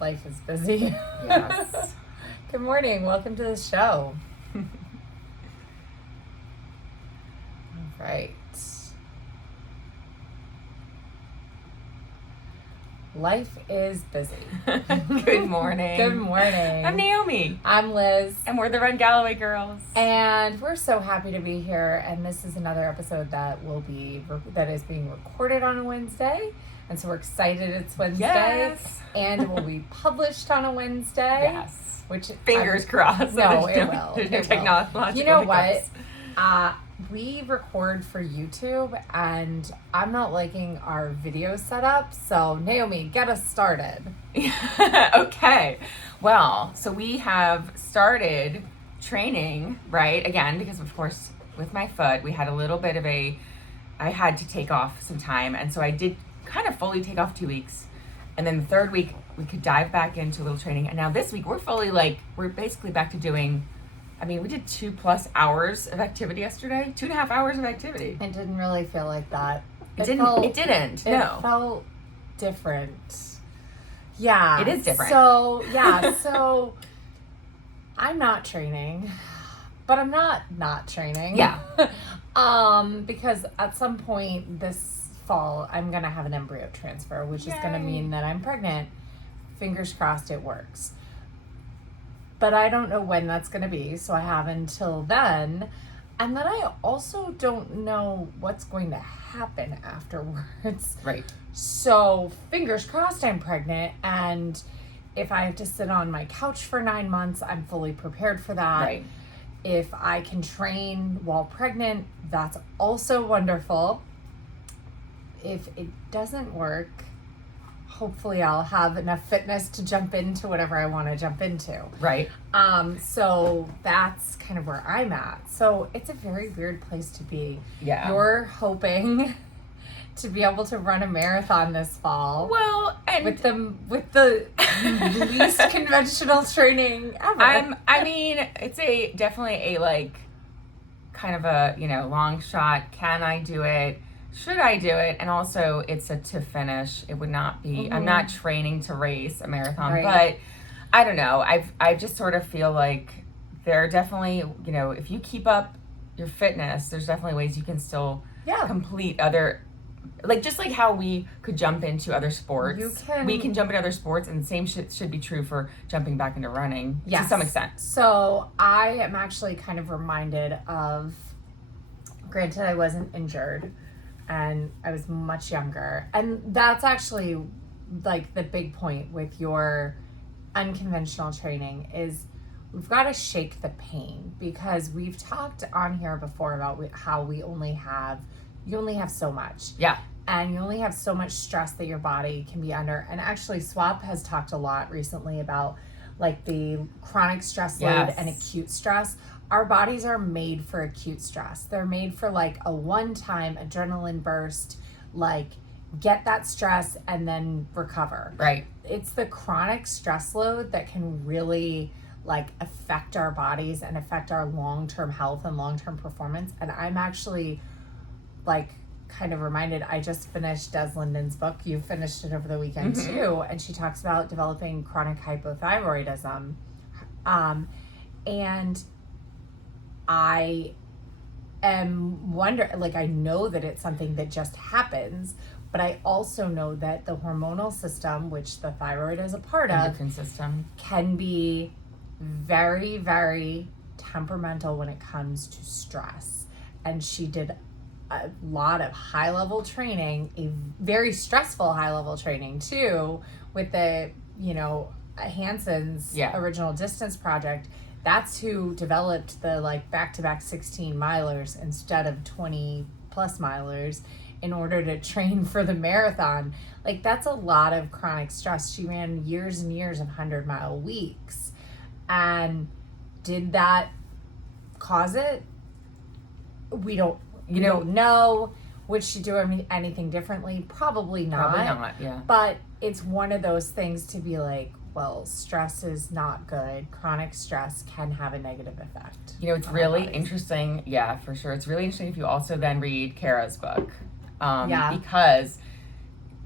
Life is busy. Yes. Good morning. Welcome to the show. All right. Life is busy. Good morning. Good morning. I'm Naomi. I'm Liz. And we're the Run Galloway girls. And we're so happy to be here. And this is another episode that is being recorded on a Wednesday. And so we're excited it's Wednesday. Yes. And it will be published on a Wednesday. Yes. Which Fingers crossed. No, it will. There's no It will. technological You know what? hiccups. We record for YouTube, and I'm not liking our video setup. So, Naomi, get us started. Okay. Well, so we have started training, right? Again, because of course, with my foot, we had a little bit of I had to take off some time. And so I did kind of fully take off 2 weeks. And then the third week, we could dive back into a little training. And now this week, we're basically back to doing, we did 2+ hours of activity yesterday, 2.5 hours of activity. It didn't really feel like that. It didn't. It felt different. Yeah. It is different. So I'm not training, but I'm not training. Yeah. Because at some point this fall, I'm going to have an embryo transfer, which is going to mean that I'm pregnant. Fingers crossed it works. But I don't know when that's going to be, so I have until then. And then I also don't know what's going to happen afterwards. Right. So fingers crossed I'm pregnant, and if I have to sit on my couch for 9 months, I'm fully prepared for that. Right. If I can train while pregnant, that's also wonderful. If it doesn't work, hopefully I'll have enough fitness to jump into whatever I want to jump into. Right. So that's kind of where I'm at. So it's a very weird place to be. Yeah. You're hoping to be able to run a marathon this fall. Well, and with the least conventional training ever. It's definitely a kind of a, long shot. Can I do it? Should I do it? And also it's a to finish. It would not be, I'm not training to race a marathon, Right. but I don't know. I just sort of feel like there are definitely, if you keep up your fitness, there's definitely ways you can still complete other, just like how we could jump into other sports. We can jump into other sports, and the same should be true for jumping back into running to some extent. So I am actually kind of reminded of, granted I wasn't injured, and I was much younger. And that's actually the big point with your unconventional training is we've got to shake the pain, because we've talked on here before about how you only have so much. Yeah. And you only have so much stress that your body can be under. And actually SWAP has talked a lot recently about the chronic stress load and acute stress. Our bodies are made for acute stress. They're made for a one-time adrenaline burst, get that stress and then recover. Right. It's the chronic stress load that can really affect our bodies and affect our long-term health and long-term performance. And I'm actually kind of reminded, I just finished Des Linden's book. You finished it over the weekend too. And she talks about developing chronic hypothyroidism. And I am wondering, I know that it's something that just happens, but I also know that the hormonal system, which the thyroid is a part of, endocrine system, can be very, very temperamental when it comes to stress. And she did a lot of high-level training, a very stressful high-level training too, with the, Hanson's original distance project. That's who developed the back-to-back 16 milers instead of 20+ milers in order to train for the marathon. That's a lot of chronic stress. She ran years and years of 100-mile weeks. And did that cause it? We don't know. Would she do anything differently? Probably not. Probably not, yeah. But it's one of those things to be well, stress is not good. Chronic stress can have a negative effect. It's really interesting. Yeah, for sure. It's really interesting if you also then read Kara's book. Because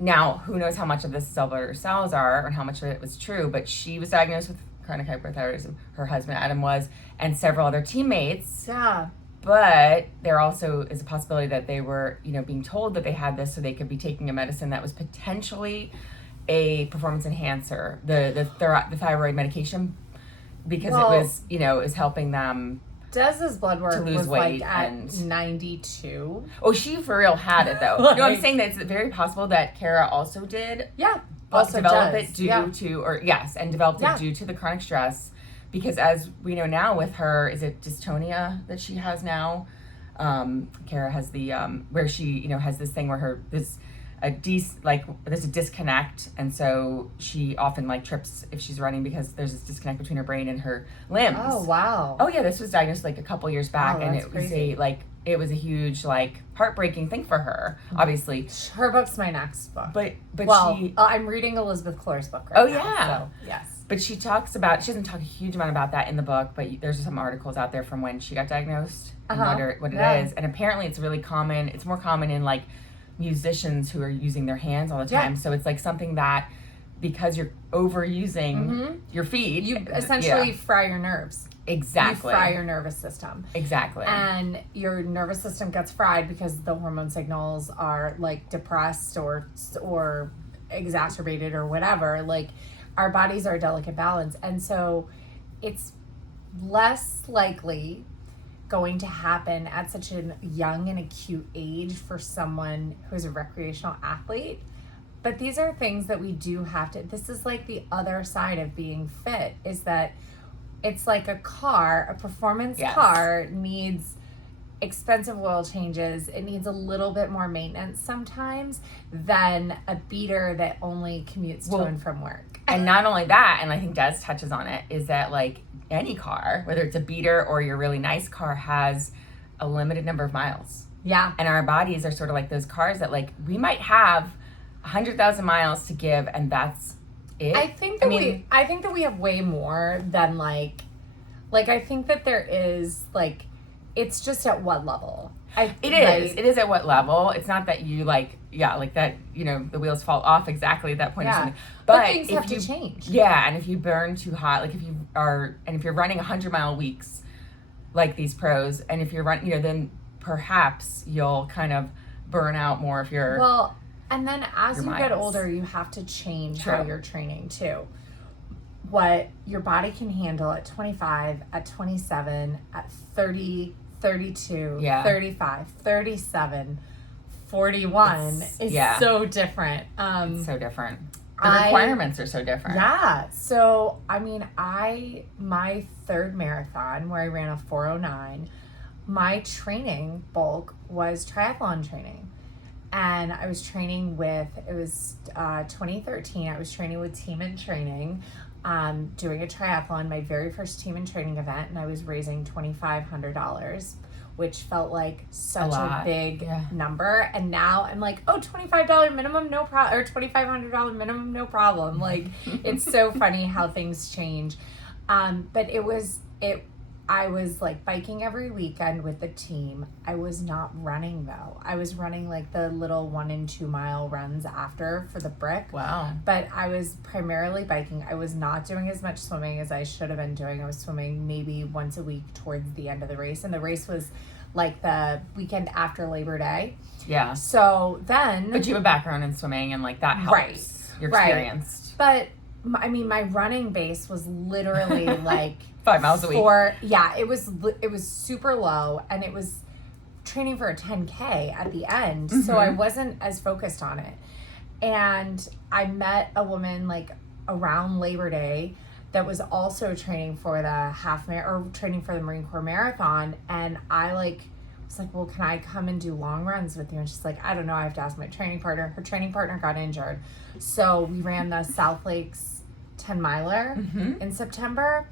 Now, who knows how much of this is Albert or Salazar and how much of it was true, but she was diagnosed with chronic hyperthyroidism. Her husband, Adam, was, and several other teammates. Yeah. But there also is a possibility that they were, being told that they had this so they could be taking a medicine that was potentially a performance enhancer, the thyroid medication, because it was helping them. Des's blood work to lose was weight like at 92. Oh, she for real had it though. Like, I'm saying that it's very possible that Kara also did. Yeah. Also develop does. it due to, and developed it due to the chronic stress. Because as we know now with her, is it dystonia that she has now? Kara has the where she has this thing where there's a disconnect, and so she often trips if she's running because there's this disconnect between her brain and her limbs. Oh wow. Oh yeah, this was diagnosed a couple years back, and it crazy. was it was a huge heartbreaking thing for her. Obviously, her book's my next book. But I'm reading Elizabeth Clor's book right now. Yeah. So, yes. But she doesn't talk a huge amount about that in the book, but there's some articles out there from when she got diagnosed and what it is. And apparently it's really common. It's more common in musicians who are using their hands all the time. So it's something that, because you're overusing your feet, you essentially fry your nerves. Exactly. You fry your nervous system. Exactly. And your nervous system gets fried because the hormone signals are depressed or exacerbated or whatever. Our bodies are a delicate balance. And so it's less likely going to happen at such a young and acute age for someone who's a recreational athlete. But these are things that we do have to, this is the other side of being fit, is that it's like a car, a performance car needs expensive oil changes. It needs a little bit more maintenance sometimes than a beater that only commutes to and from work. And not only that, and I think Des touches on it, is that any car, whether it's a beater or your really nice car, has a limited number of miles. Yeah. And our bodies are sort of like those cars that we might have 100,000 miles to give, and that's it. I think that we have way more than I think that there is it's just at what level. It is at what level. It's not that you that the wheels fall off exactly at that point or something. But things have to change. Yeah, and if you burn too hot, if you're running 100-mile weeks like these pros, and if you're running, then perhaps you'll kind of burn out more if you're and then as you get older, you have to change how you're training too. What your body can handle at 25, at 27, at 30, 32, 35, 37, 41 is so different. It's so different. The requirements are so different. Yeah. So, my third marathon where I ran a 4:09, my training bulk was triathlon training. And I was training with, it was 2013, I was training with Team in Training, doing a triathlon, my very first Team in Training event, and I was raising $2,500, which felt like such a big number. And now I'm $25 minimum, no problem, or $2,500 minimum, no problem. It's so funny how things change. But I was biking every weekend with the team. I was not running though. I was running the little 1 and 2 mile runs after for the brick. Wow. But I was primarily biking. I was not doing as much swimming as I should have been doing. I was swimming maybe once a week towards the end of the race. And the race was the weekend after Labor Day. Yeah. So then. But you have a background in swimming and that helps. Right. You're experienced. But my running base was literally 5 miles a week. It was super low, and it was training for a 10K at the end, so I wasn't as focused on it. And I met a woman around Labor Day that was also training for the training for the Marine Corps Marathon, and I was well, can I come and do long runs with you? And she's I don't know, I have to ask my training partner. Her training partner got injured, so we ran the South Lakes 10 miler in September.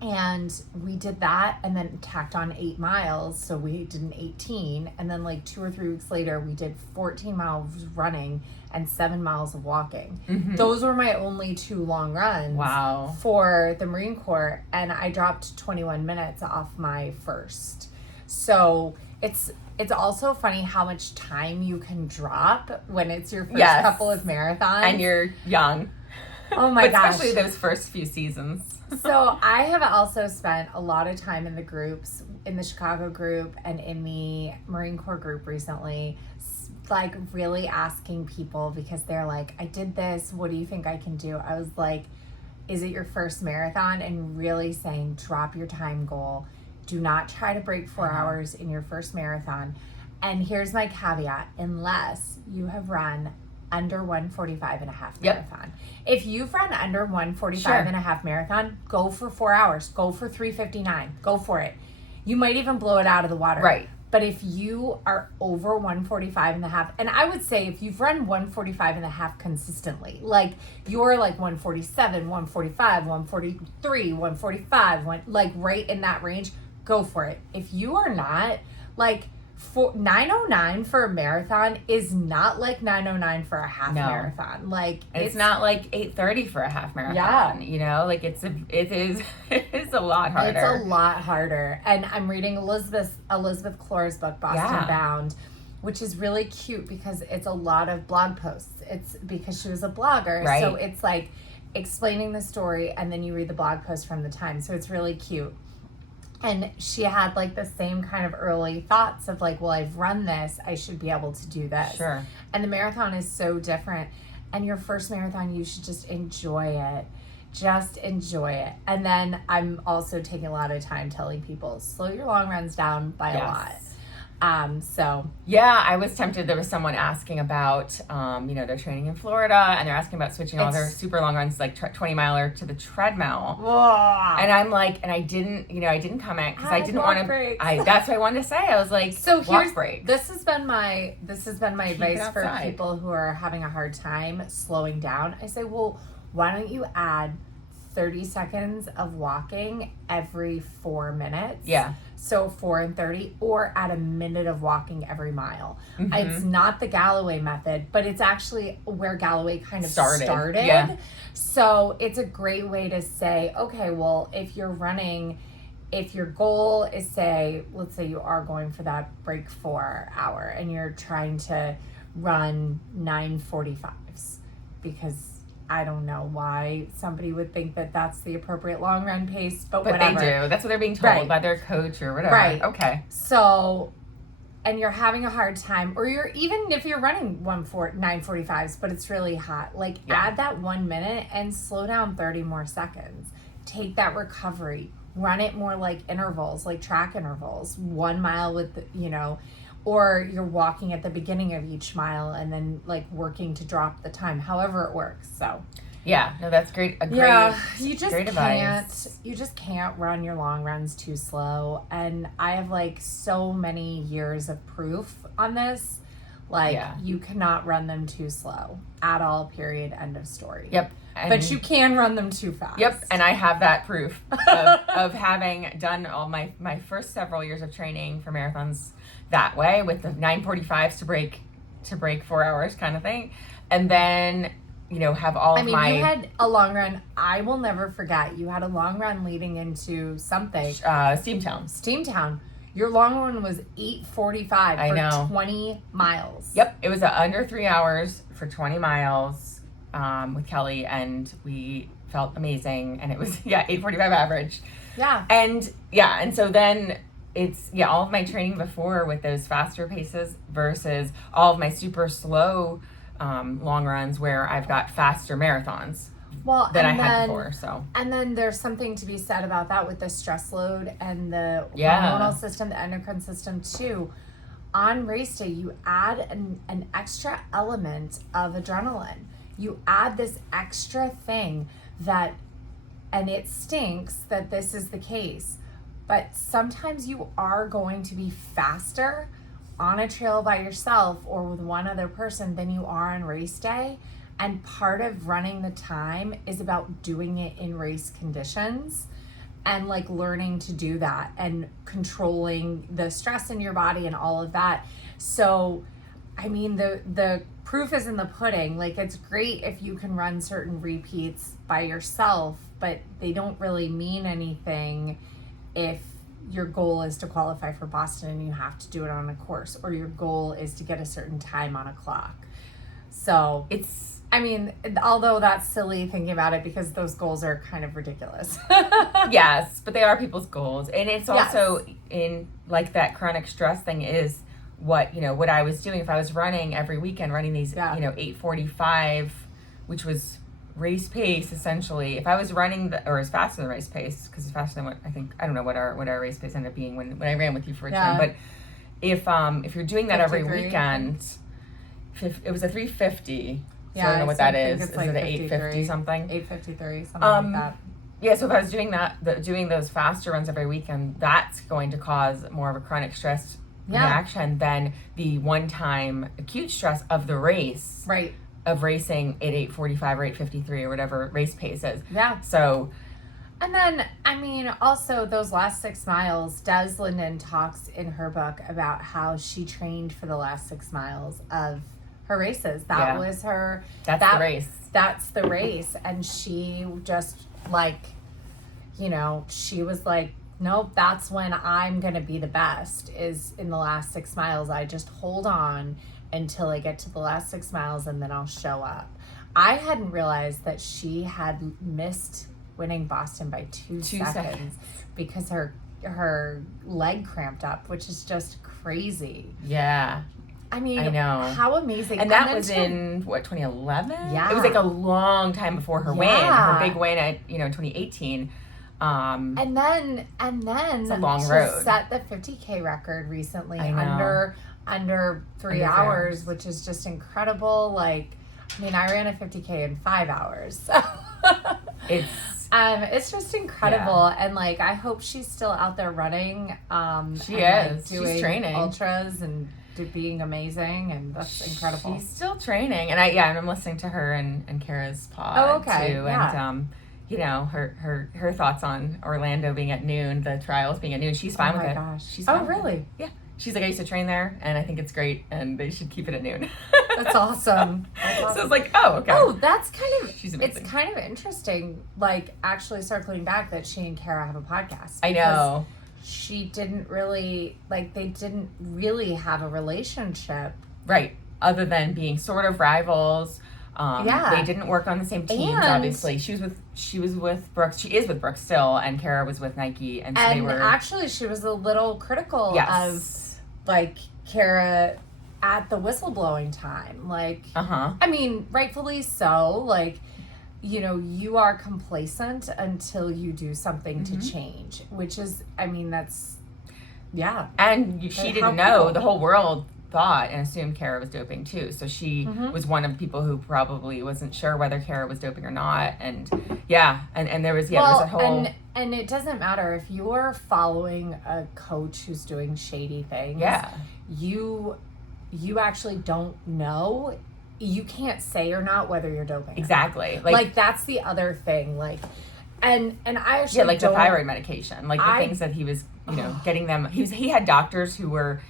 And we did that and then tacked on 8 miles. So we did an 18. And then 2 or 3 weeks later, we did 14 miles running and 7 miles of walking. Those were my only 2 long runs for the Marine Corps. And I dropped 21 minutes off my first. So It's also funny how much time you can drop when it's your first Yes. couple of marathons. And you're young. Oh my But gosh. especially those first few seasons. So I have also spent a lot of time in the groups, in the Chicago group and in the Marine Corps group recently, like really asking people, because they're like, I did this, what do you think I can do? I was like, is it your first marathon? And really saying, drop your time goal. Do not try to break 4 hours in your first marathon. And here's my caveat, unless you have run under 145 and a half Yep. marathon. If you've run under 145 and a half marathon, go for 4 hours. Go for 3:59. Go for it. You might even blow it out of the water. Right. But if you are over 145 and a half, and I would say if you've run 145 and a half consistently, like you're like 147, 145, 143, 145, like right in that range, go for it. If you are not, like, 9:09 for a marathon is not like 9:09 for a half marathon. Like it's not like 8:30 for a half marathon. You know, like it is a lot harder. It's a lot harder. And I'm reading Elizabeth Clore's book, Boston Bound, which is really cute because it's a lot of blog posts. It's because she was a blogger. Right. So it's like explaining the story and then you read the blog post from the time. So it's really cute. And she had like the same kind of early thoughts of like, well, I've run this, I should be able to do this. Sure. And the marathon is so different. And your first marathon, you should just enjoy it. Just enjoy it. And then I'm also taking a lot of time telling people, slow your long runs down by a lot. So yeah, I was tempted. There was someone asking about, they're training in Florida and they're asking about switching all their super long runs, like 20 miler to the treadmill. Whoa. And I'm like, and I didn't comment because I didn't want to. That's what I wanted to say. I was like, so walk break. This has been my advice for people who are having a hard time slowing down. I say, well, why don't you add 30 seconds of walking every 4 minutes? Yeah. So 4 and 30, or add a minute of walking every mile. Mm-hmm. It's not the Galloway method, but it's actually where Galloway kind of started. Yeah. So it's a great way to say, okay, well, if your goal is, let's say you are going for that break 4 hour and you're trying to run 9:45s, because I don't know why somebody would think that that's the appropriate long run pace, but whatever. They do. That's what they're being told by their coach or whatever. Right. Okay. So, and you're having a hard time, or even if you're running 9:45s, but it's really hot, add that 1 minute and slow down 30 more seconds. Take that recovery, run it more like intervals, like track intervals, 1 mile with, or you're walking at the beginning of each mile and then like working to drop the time, however it works. So yeah, no, that's great. You just can't run your long runs too slow. And I have like so many years of proof on this. You cannot run them too slow at all, period, end of story. Yep. But you can run them too fast. Yep, and I have that proof of having done all my first several years of training for marathons that way, with the 9:45s to break 4 hours kind of thing, and then have all of my. You had a long run. I will never forget. You had a long run leading into something. Steamtown. Your long one was 8:45 for 20 miles. Yep, it was under 3 hours for 20 miles with Kelly, and we felt amazing. And it was 8:45 average. Yeah. And so then it's all of my training before with those faster paces versus all of my super slow long runs where I've got faster marathons. Than I had before. So, and then there's something to be said about that with the stress load and the hormonal system, the endocrine system too. On race day, you add an extra element of adrenaline. You add this extra thing that, and it stinks that this is the case, but sometimes you are going to be faster on a trail by yourself or with one other person than you are on race day. And part of running the time is about doing it in race conditions and learning to do that and controlling the stress in your body and all of that. So, the proof is in the pudding. It's great if you can run certain repeats by yourself, but they don't really mean anything if your goal is to qualify for Boston and you have to do it on a course, or your goal is to get a certain time on a clock. So It's I mean, although that's silly thinking about it because those goals are kind of ridiculous. yes, but they are people's goals. And it's Yes. also in like that chronic stress thing is what, what I was doing. If I was running every weekend, running these, Yeah. 8:45, which was race pace essentially. If I was running or as fast as the race pace, because it's faster than what I don't know what our race pace ended up being when I ran with you for a Yeah. time. But if you're doing that every 53, weekend, it was a 350. So Yeah, I don't know I what that think is. it's Is like it an 53. 850 something? 8:53, something Um, like that. Yeah, so if I was doing doing those faster runs every weekend, that's going to cause more of a chronic stress Yeah. reaction than the one-time acute stress of the race, Right. of racing at 8:45 or 8:53 or whatever race pace is. Yeah. So, And then, I mean, also those last 6 miles, Des Linden talks in her book about how she trained for the last 6 miles of her races. That Yeah. was her. that's that, the race. That's the race. And she just, like, she was like, nope, that's when I'm going to be the best, is in the last 6 miles. I just hold on until I get to the last 6 miles and then I'll show up. I hadn't realized that she had missed winning Boston by 2 seconds because her leg cramped up, which is just crazy. Yeah. I mean, I know. how amazing. And that then was in, 2011? Yeah. It was like a long time before her win, Yeah. her big win at, 2018. And then It's a long she road. set the 50K record recently I know. under 3 Under 3 hours, which is just incredible. Like, I mean, I ran a 50K in 5 hours. So it's just incredible. And like, I hope she's still out there running. She and, is. like, She's doing training. ultras and being amazing, and that's incredible. She's still training, and I'm listening to her and Kara's pod Oh, okay. too, Yeah. and her thoughts on Orlando being at noon, the trials being at noon. She's fine Oh with my it. gosh. She's Oh, fine with it. really? Yeah. She's like, I used to train there, and I think it's great, and they should keep it at noon. That's awesome. That's awesome. So it's like, oh, okay. Oh, that's kind of, She's amazing. it's kind of interesting, like, actually circling back that she and Kara have a podcast. I know. She didn't really, like, they didn't really have a relationship. Right. Other than being sort of rivals. Yeah. They didn't work on the same teams, And- obviously. She was with Brooks. She is with Brooks still, and Kara was with Nike, and so they And were. actually, she was a little critical Yes. of, like, Kara at the whistleblowing time. Like, I mean, rightfully so. Like, you are complacent until you do something to change, which is, I mean, that's, yeah. And she How didn't know. people- The whole world thought and assumed Kara was doping too. So she was one of the people who probably wasn't sure whether Kara was doping or not. And and there was there was a whole and it doesn't matter if you're following a coach who's doing shady things. You actually don't know. You can't say or not whether you're doping. exactly Like that's the other thing. Like, and I actually like the don't, thyroid medication, like the I- things that he was getting them. He had doctors who were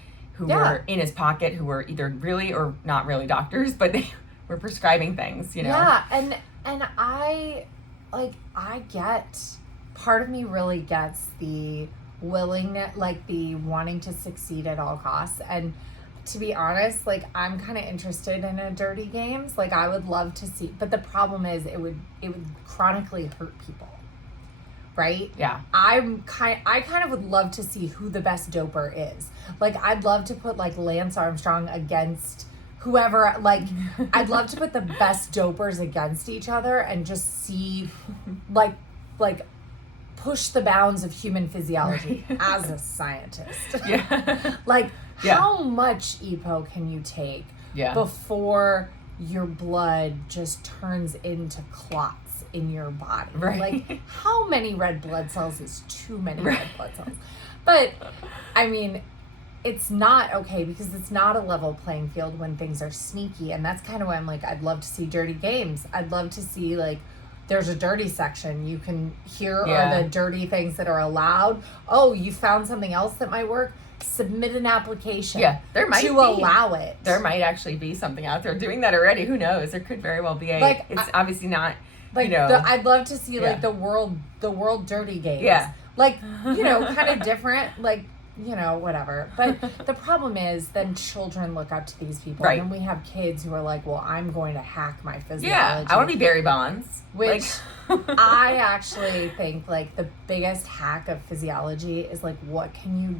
Yeah. in his pocket who were either really or not really doctors, but they were prescribing things. Yeah, and I get, part of me really gets the willingness, like the wanting to succeed at all costs. And to be honest, like I'm kind of interested in a dirty games. Like I would love to see, but the problem is it would chronically hurt people. Right? Yeah. I kind of would love to see who the best doper is. Like I'd love to put like Lance Armstrong against whoever, like I'd love to put the best dopers against each other and just see like push the bounds of human physiology as a scientist. Yeah. Like Yeah. how much EPO can you take Yeah. before your blood just turns into clots in your body? Right. Like how many red blood cells is too many red blood cells? But I mean, it's not okay because it's not a level playing field when things are sneaky. And that's kind of why I'm like, I'd love to see dirty games. I'd love to see like, there's a dirty section. You can here are the dirty things that are allowed. Oh, you found something else that might work? Submit an application. Yeah, there might to be. allow it. There might actually be something out there doing that already. Who knows? There could very well be Like, it's obviously not like you know. I'd love to see Yeah. like the world dirty games. Yeah. Like, you know, kind of different, like, you know, whatever. But the problem is then children look up to these people. Right. And then we have kids who are like, well, I'm going to hack my physiology. Yeah, I want to be Barry Bonds. Which I actually think like the biggest hack of physiology is like what stimuluses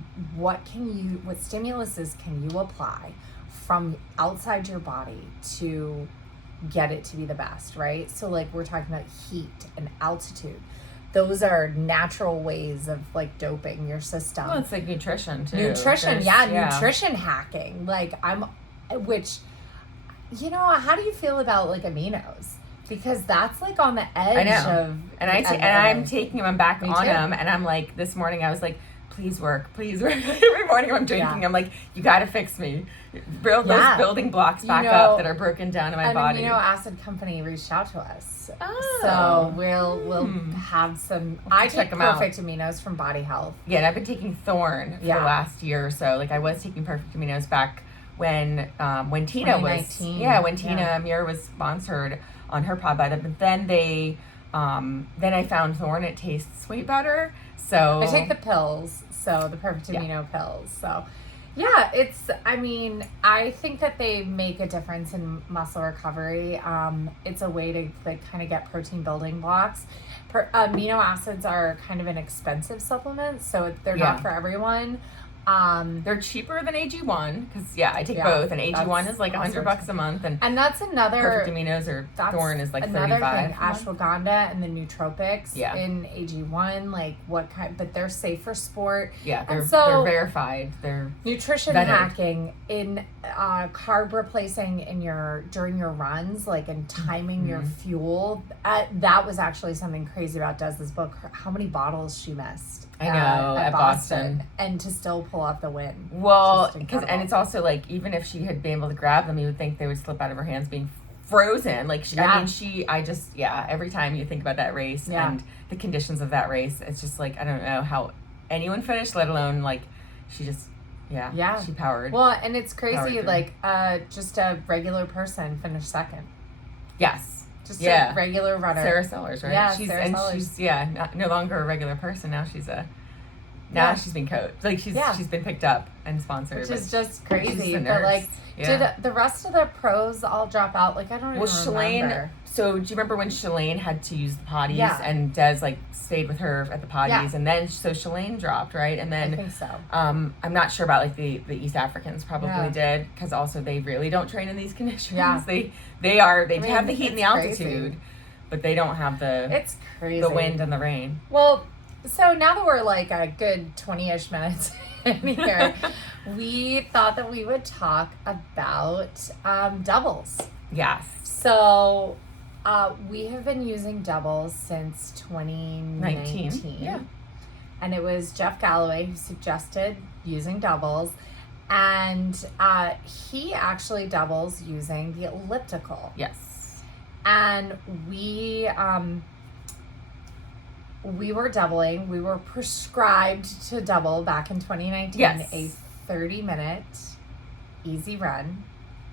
can you apply from outside your body to get it to be the best, right? So like we're talking about heat and altitude. Those are natural ways of like doping your system. Well, it's like nutrition too. Nutrition hacking. Like which, you know, how do you feel about like aminos? Because that's like on the edge of. And I'm taking them. I'm back Me on too. them, and I'm like this morning I was like, please work. Every morning I'm drinking. Yeah. I'm like, you got to fix me. Build Yeah. those building blocks back You up know, that are broken down in my An body. amino acid company reached out to us, Oh. so we'll have some. I check take them out. Perfect Aminos from Body Health. Yeah, and I've been taking Thorne for the last year or so. Like I was taking Perfect Aminos back when Tina was 2019. when Tina Muir was sponsored on her pod by them. But then then I found Thorne. It tastes way better. So I take the pills, so the Perfect Amino pills. So yeah, I think that they make a difference in muscle recovery. It's a way to like kind of get protein building blocks. Amino acids are kind of an expensive supplement, so they're not for everyone. They're cheaper than AG1 because I take Yeah, both, and AG1 that's is like also $100 a month, and that's another Perfect Aminos or that's Thorne is like another $35. thing. Ashwagandha and the nootropics Yeah. in AG1, like what kind? But they're safe for sport. Yeah, And they're so- verified. They're Nutrition vetted. hacking in carb replacing during your runs, like in timing your fuel. That was actually something crazy about Des's book. How many bottles she missed? I know, at Boston. and to still pull out the win. Well, Just because incredible. it's also like even if she had been able to grab them, you would think they would slip out of her hands, being frozen. Like every time you think about that race and the conditions of that race, it's just like I don't know how anyone finished, let alone like she just she powered. Well, and it's Powered crazy. through. Like just a regular person finished second. Yes. Just a regular runner. Sarah Sellers, right? Yeah, she's Sarah Sellers. she's no longer a regular person. Now she's she's being coached. Like she's been picked up and sponsored. Which but is just she's crazy. a But nurse. like, did the rest of the pros all drop out? Like, I don't even remember. So do you remember when Shalane had to use the potties and Des like stayed with her at the potties and then so Shalane dropped, right? And then I think so. I'm not sure about like the East Africans probably Yeah. did because also they really don't train in these conditions. Yeah. They have the heat and the it's altitude, crazy. but they don't have It's crazy. the wind and the rain. Well, so now that we're like a good 20-ish minutes in here, we thought that we would talk about doubles. Yes. So we have been using doubles since 2019. Yeah. And it was Jeff Galloway who suggested using doubles. And he actually doubles using the elliptical. Yes. And we were doubling. We were prescribed to double back in 2019. Yes. A 30-minute easy run.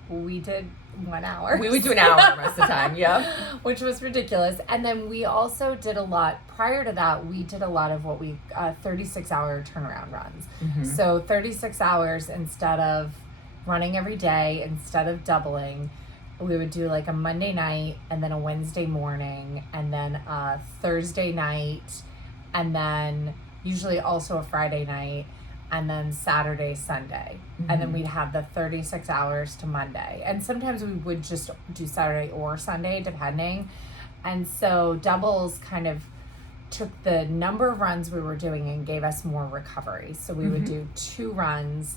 We did 1 hour. We would do an hour most of the time. Yeah. Which was ridiculous. And then we also did a lot, prior to that, we did a lot of what 36-hour turnaround runs. Mm-hmm. So 36 hours instead of running every day, instead of doubling, we would do like a Monday night and then a Wednesday morning and then a Thursday night and then usually also a Friday night and then Saturday, Sunday. Mm-hmm. And then we'd have the 36 hours to Monday. And sometimes we would just do Saturday or Sunday, depending. And so doubles kind of took the number of runs we were doing and gave us more recovery. So we would do 2 runs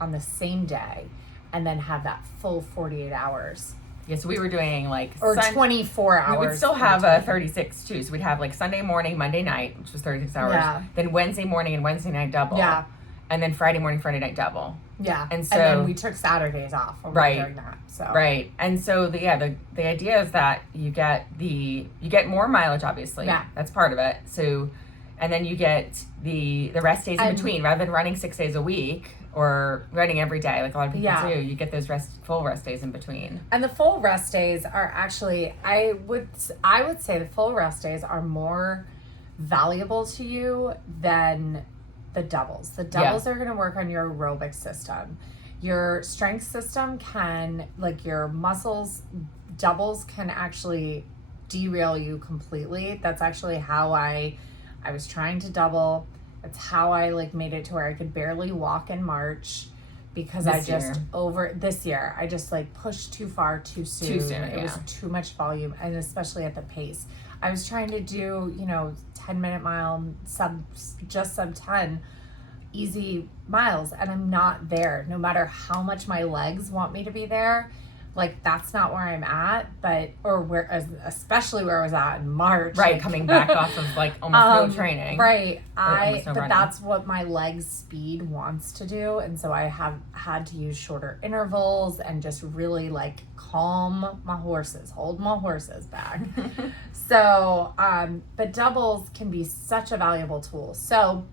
on the same day and then have that full 48 hours. Yeah, so we were doing like... Or 24 hours. We would still have a 36 too. So we'd have like Sunday morning, Monday night, which was 36 hours. Yeah. Then Wednesday morning and Wednesday night double. Yeah. And then Friday morning, Friday night double. Yeah. And so... then we took Saturdays off when we were doing that. So. Right. And so the idea is that you get more mileage, obviously. Yeah. That's part of it. So, and then you get the rest days in between rather than running 6 days a week or running every day, like a lot of people Yeah. do, you get those full rest days in between. And the full rest days are actually, I would say the full rest days are more valuable to you than the doubles. The doubles are going to work on your aerobic system. Your strength system can, like your muscles, doubles can actually derail you completely. That's actually how I was trying to double. That's how I like made it to where I could barely walk in March because this year I just like pushed too far too soon. It was too much volume, and especially at the pace. I was trying to do, 10-minute mile, sub 10 easy miles, and I'm not there. No matter how much my legs want me to be there, like that's not where I'm at. Especially where I was at in March. Right, like, coming back off of like almost no training. Right, that's what my legs speed wants to do, and so I have had to use shorter intervals and just really like calm my horses, hold my horses back. So, but doubles can be such a valuable tool. So,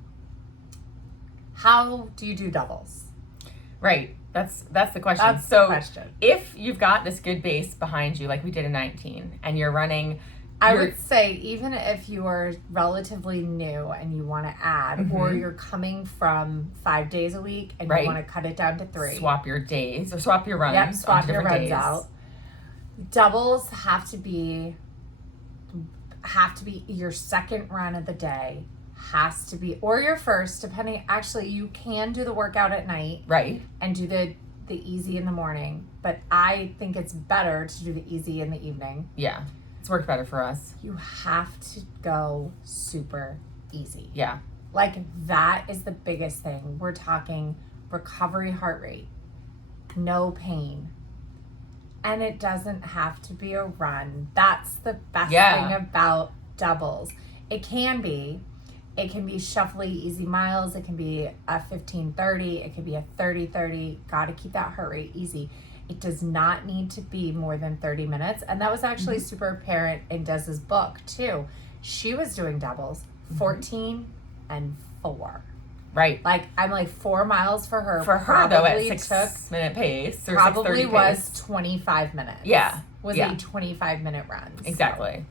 how do you do doubles? Right. That's the question. That's the question. If you've got this good base behind you, like we did in 19, and you're running, I would say even if you are relatively new and you want to add, or you're coming from 5 days a week and you want to cut it down to 3, swap your days or swap your runs. Yep, swap your runs days. out. Doubles have to be your second run of the day. Has to be, or your first, depending. Actually, you can do the workout at night, right, and do the easy in the morning. But I think it's better to do the easy in the evening. Yeah, it's worked better for us. You have to go super easy. Yeah, like that is the biggest thing. We're talking recovery heart rate, no pain, and it doesn't have to be a run. That's the best thing about doubles. It can be shuffly, easy miles. It can be a 15-30. It can be a 30-30. Got to keep that heart rate easy. It does not need to be more than 30 minutes. And that was actually super apparent in Des's book, too. She was doing doubles, 14 and 4. Right. Like, I'm like 4 miles for her. For her, though, at 6-minute pace. Or probably 6:30 was pace. 25 minutes. Yeah. Was a 25-minute run. Exactly. So.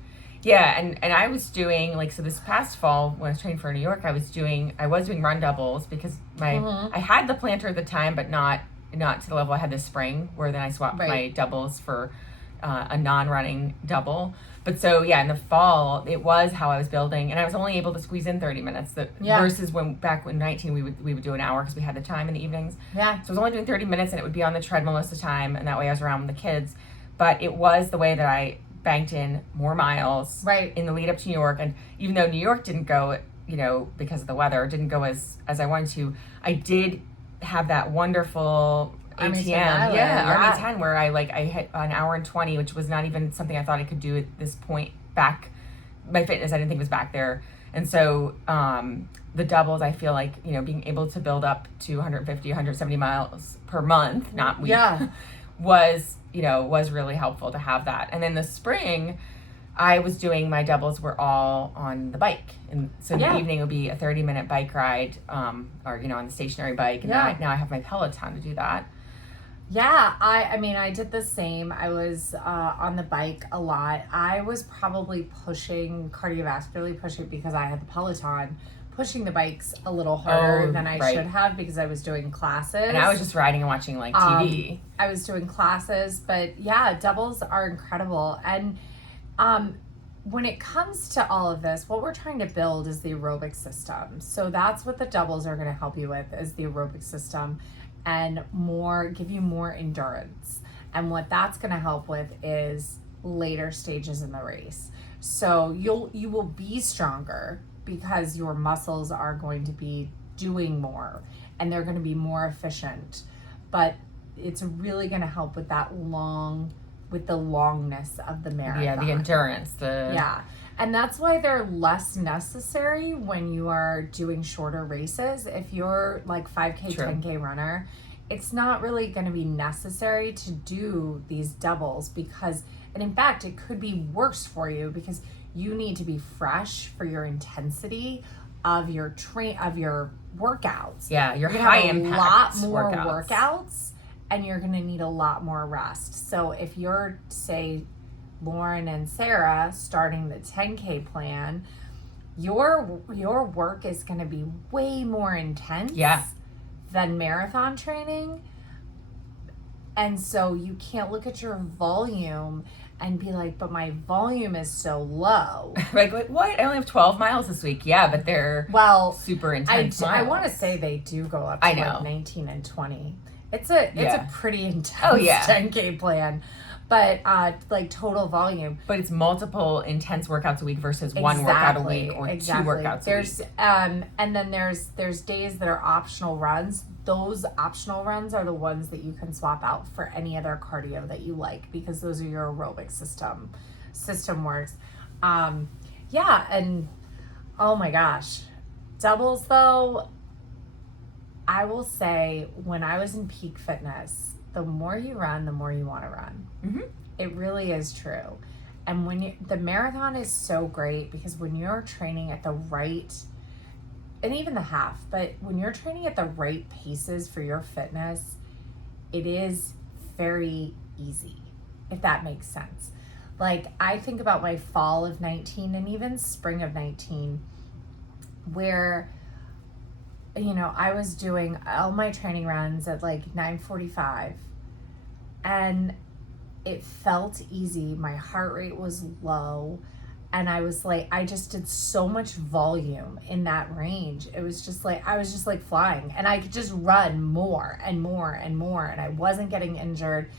Yeah, and I was doing, like, so this past fall, when I was training for New York, I was doing run doubles because I had the planter at the time, but not to the level I had this spring, where then I swapped my doubles for a non-running double. But so, in the fall, it was how I was building, and I was only able to squeeze in 30 minutes versus back when 19, we would do an hour because we had the time in the evenings. Yeah. So I was only doing 30 minutes, and it would be on the treadmill most of the time, and that way I was around with the kids. But it was the way that I banked in more miles in the lead up to New York. And even though New York didn't go, because of the weather, didn't go as I wanted to, I did have that wonderful ATM, Army 10, where I hit an hour and 20, which was not even something I thought I could do at this point back. My fitness, I didn't think was back there. And so the doubles, I feel like, being able to build up to 150, 170 miles per month, not week, was really helpful to have that. And in the spring, I was doing my doubles were all on the bike. And so in the evening would be a 30-minute bike ride, or, on the stationary bike. And now I have my Peloton to do that. Yeah, I did the same. I was on the bike a lot. I was probably cardiovascularly pushing because I had the Peloton, pushing the bikes a little harder than I should have because I was doing classes. And I was just riding and watching TV. I was doing classes, but doubles are incredible. And when it comes to all of this, what we're trying to build is the aerobic system. So that's what the doubles are going to help you with, is the aerobic system, and give you more endurance. And what that's going to help with is later stages in the race. So you will be stronger because your muscles are going to be doing more and they're going to be more efficient. But it's really going to help with the longness of the marathon. Yeah, the endurance. And that's why they're less necessary when you are doing shorter races. If you're like 5K, 10K runner, it's not really going to be necessary to do these doubles and in fact, it could be worse for you because you need to be fresh for your intensity of your workouts. Yeah, your You're high gonna have impact a lot more workouts. and you're going to need a lot more rest. So if you're, say, Lauren and Sarah starting the 10K plan, your work is going to be way more intense than marathon training. And so you can't look at your volume and be like, but my volume is so low. Like, what? I only have 12 miles this week. Yeah, but they're super intense miles. I want to say they do go up to like 19 and 20. It's a pretty intense 10K plan. But like total volume. But it's multiple intense workouts a week versus one workout a week or two workouts a week. And then there's days that are optional runs. Those optional runs are the ones that you can swap out for any other cardio that you like, because those are your aerobic system works. And oh my gosh. Doubles though, I will say when I was in peak fitness, the more you run, the more you want to run. Mm-hmm. It really is true. And the marathon is so great because when you're training at the right, and even the half, but when you're training at the right paces for your fitness, it is very easy, if that makes sense. Like, I think about my fall of 19 and even spring of 19, where, you know, I was doing all my training runs at like 9:45, and it felt easy. My heart rate was low, and I was like, I just did so much volume in that range. It was just like, I was just like flying, and I could just run more and more and more, and I wasn't getting injured.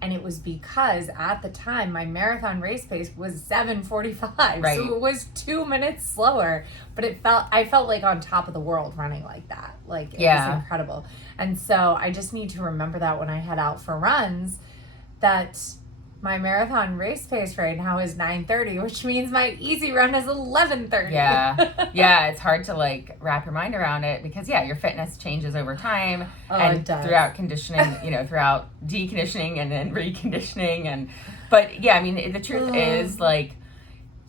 And it was because at the time my marathon race pace was 7:45, right. So it was 2 minutes slower, but I felt like on top of the world running like that. Like, it was incredible. And so I just need to remember that when I head out for runs, that my marathon race pace right now is 9:30, which means my easy run is 11:30. Yeah, it's hard to like wrap your mind around it because your fitness changes over time and throughout conditioning, throughout deconditioning and then reconditioning but I mean the truth is, like,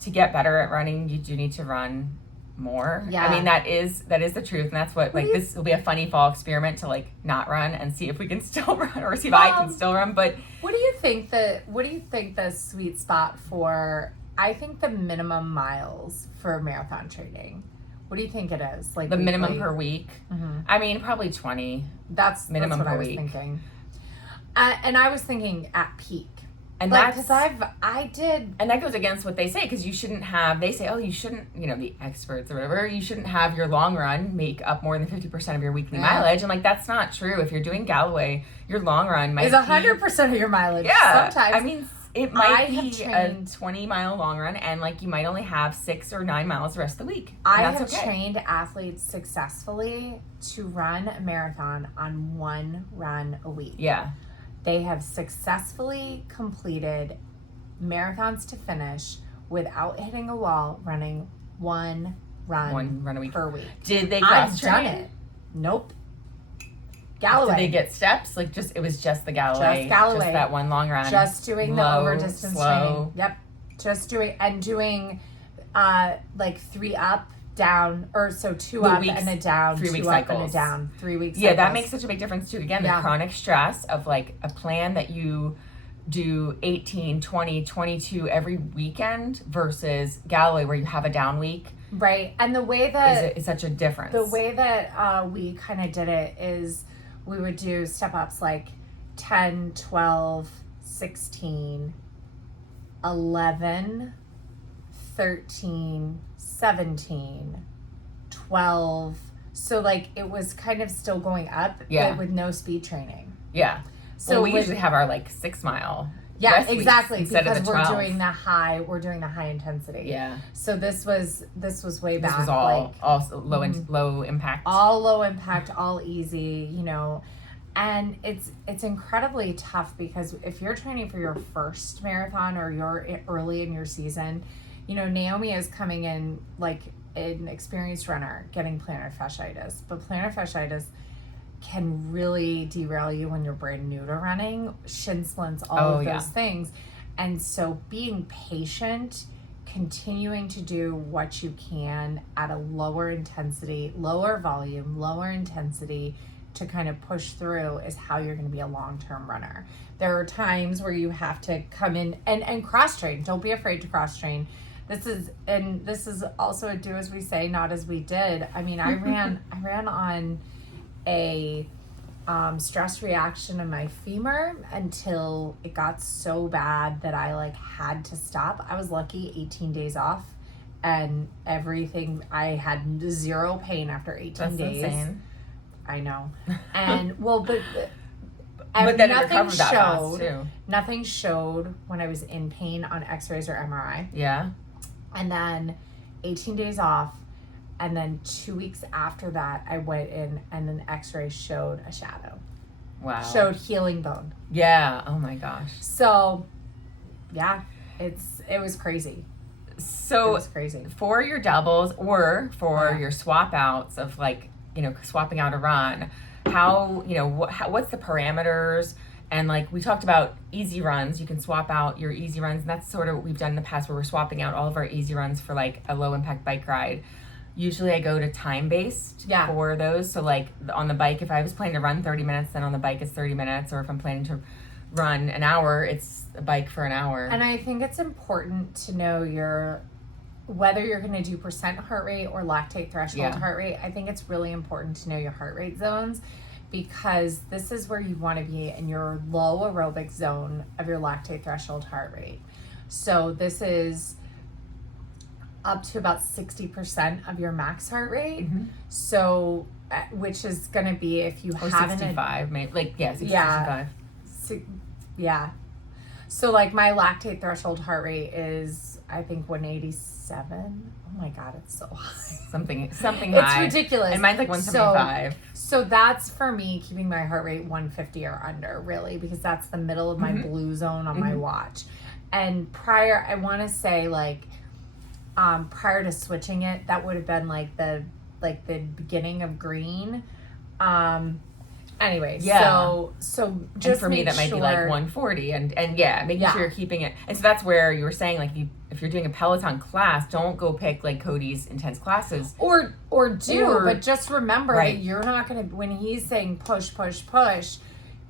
to get better at running, you do need to run more. I mean, that is the truth, and that's what this will be a funny fall experiment to like not run and see if we can still run or see if I can still run. But what do you think the sweet spot for, I think the minimum miles for marathon training, what do you think it is? Like the weekly? minimum per week? Mm-hmm. I mean, probably 20. That's minimum what per I was week. Thinking. And I was thinking at peak. And like, because I did, and that goes against what they say, because you shouldn't have. They say, you shouldn't, the experts or whatever. You shouldn't have your long run make up more than 50% of your weekly mileage, and like that's not true. If you're doing Galloway, your long run might is 100% of your mileage. Yeah, sometimes. I mean, it might be a 20-mile long run, and like you might only have 6 or 9 miles the rest of the week. I have trained athletes successfully to run a marathon on one run a week. Yeah. They have successfully completed marathons to finish without hitting a wall, running one run a week per week. Did they cross train? I've done it. Nope. Galloway. Did they get steps? Like it was just the Galloway. Just Galloway. Just that one long run. Just doing the over distance training. Yep. Just doing like 3 up, down, or so 2 up and a down, 3 week 2 cycles. up and a down, 3 weeks. Yeah, that makes such a big difference too. Again, the chronic stress of like a plan that you do 18, 20, 22 every weekend versus Galloway where you have a down week. Right. And the way that is such a difference. The way that we kind of did it is we would do step ups like 10, 12, 16, 11, 13, 17, 12. So like it was kind of still going up, but with no speed training. Yeah. So we usually have our like 6 mile. Yeah, exactly. Instead because of the we're 12. doing the high intensity. Yeah. So this was way back. This was all low impact. All low impact, all easy, And it's incredibly tough because if you're training for your first marathon or you're early in your season, Naomi is coming in like an experienced runner getting plantar fasciitis. But plantar fasciitis can really derail you when you're brand new to running. Shin splints, all of those things. And so being patient continuing to do what you can at a lower intensity, lower volume, lower intensity to kind of push through is how you're going to be a long-term runner. There are times where you have to come in and cross train. Don't be afraid to cross train. This is also a do as we say, not as we did. I mean, I ran on a stress reaction in my femur until it got so bad that I like had to stop. I was lucky, 18 days off, and everything. I had zero pain after 18 That's days. insane. I know. And well, but then it nothing recovered that fast showed. too. Nothing showed when I was in pain on X-rays or MRI. Yeah. And then 18 days off, and then 2 weeks after that, I went in, and an X-ray showed a shadow. Wow. Showed healing bone. Yeah. Oh my gosh. So, yeah, it was crazy. So It was crazy. for your doubles or for Yeah. your swap outs of like, swapping out a run, how, what's the parameters? And like we talked about easy runs, you can swap out your easy runs. And that's sort of what we've done in the past where we're swapping out all of our easy runs for like a low impact bike ride. Usually I go to time based for those. So like on the bike, if I was planning to run 30 minutes, then on the bike it's 30 minutes. Or if I'm planning to run an hour, it's a bike for an hour. And I think it's important to know whether you're going to do percent heart rate or lactate threshold heart rate. I think it's really important to know your heart rate zones, because this is where you want to be in your low aerobic zone of your lactate threshold heart rate. So this is up to about 60% of your max heart rate. Mm-hmm. So, which is going to be if you or haven't 65, maybe 65. Yeah. So like my lactate threshold heart rate is, I think, 187. Oh my God, it's so high. Something It's high. ridiculous. And mine's like 175. So that's for me keeping my heart rate 150 or under, really, because that's the middle of my blue zone on my watch. And I want to say like, prior to switching it, that would have been like the beginning of green. Anyway, so just and for me that might be like 140 and making sure you're keeping it. And so that's where you were saying like if you're doing a Peloton class, don't go pick like Cody's intense classes. But just remember that you're not gonna, when he's saying push,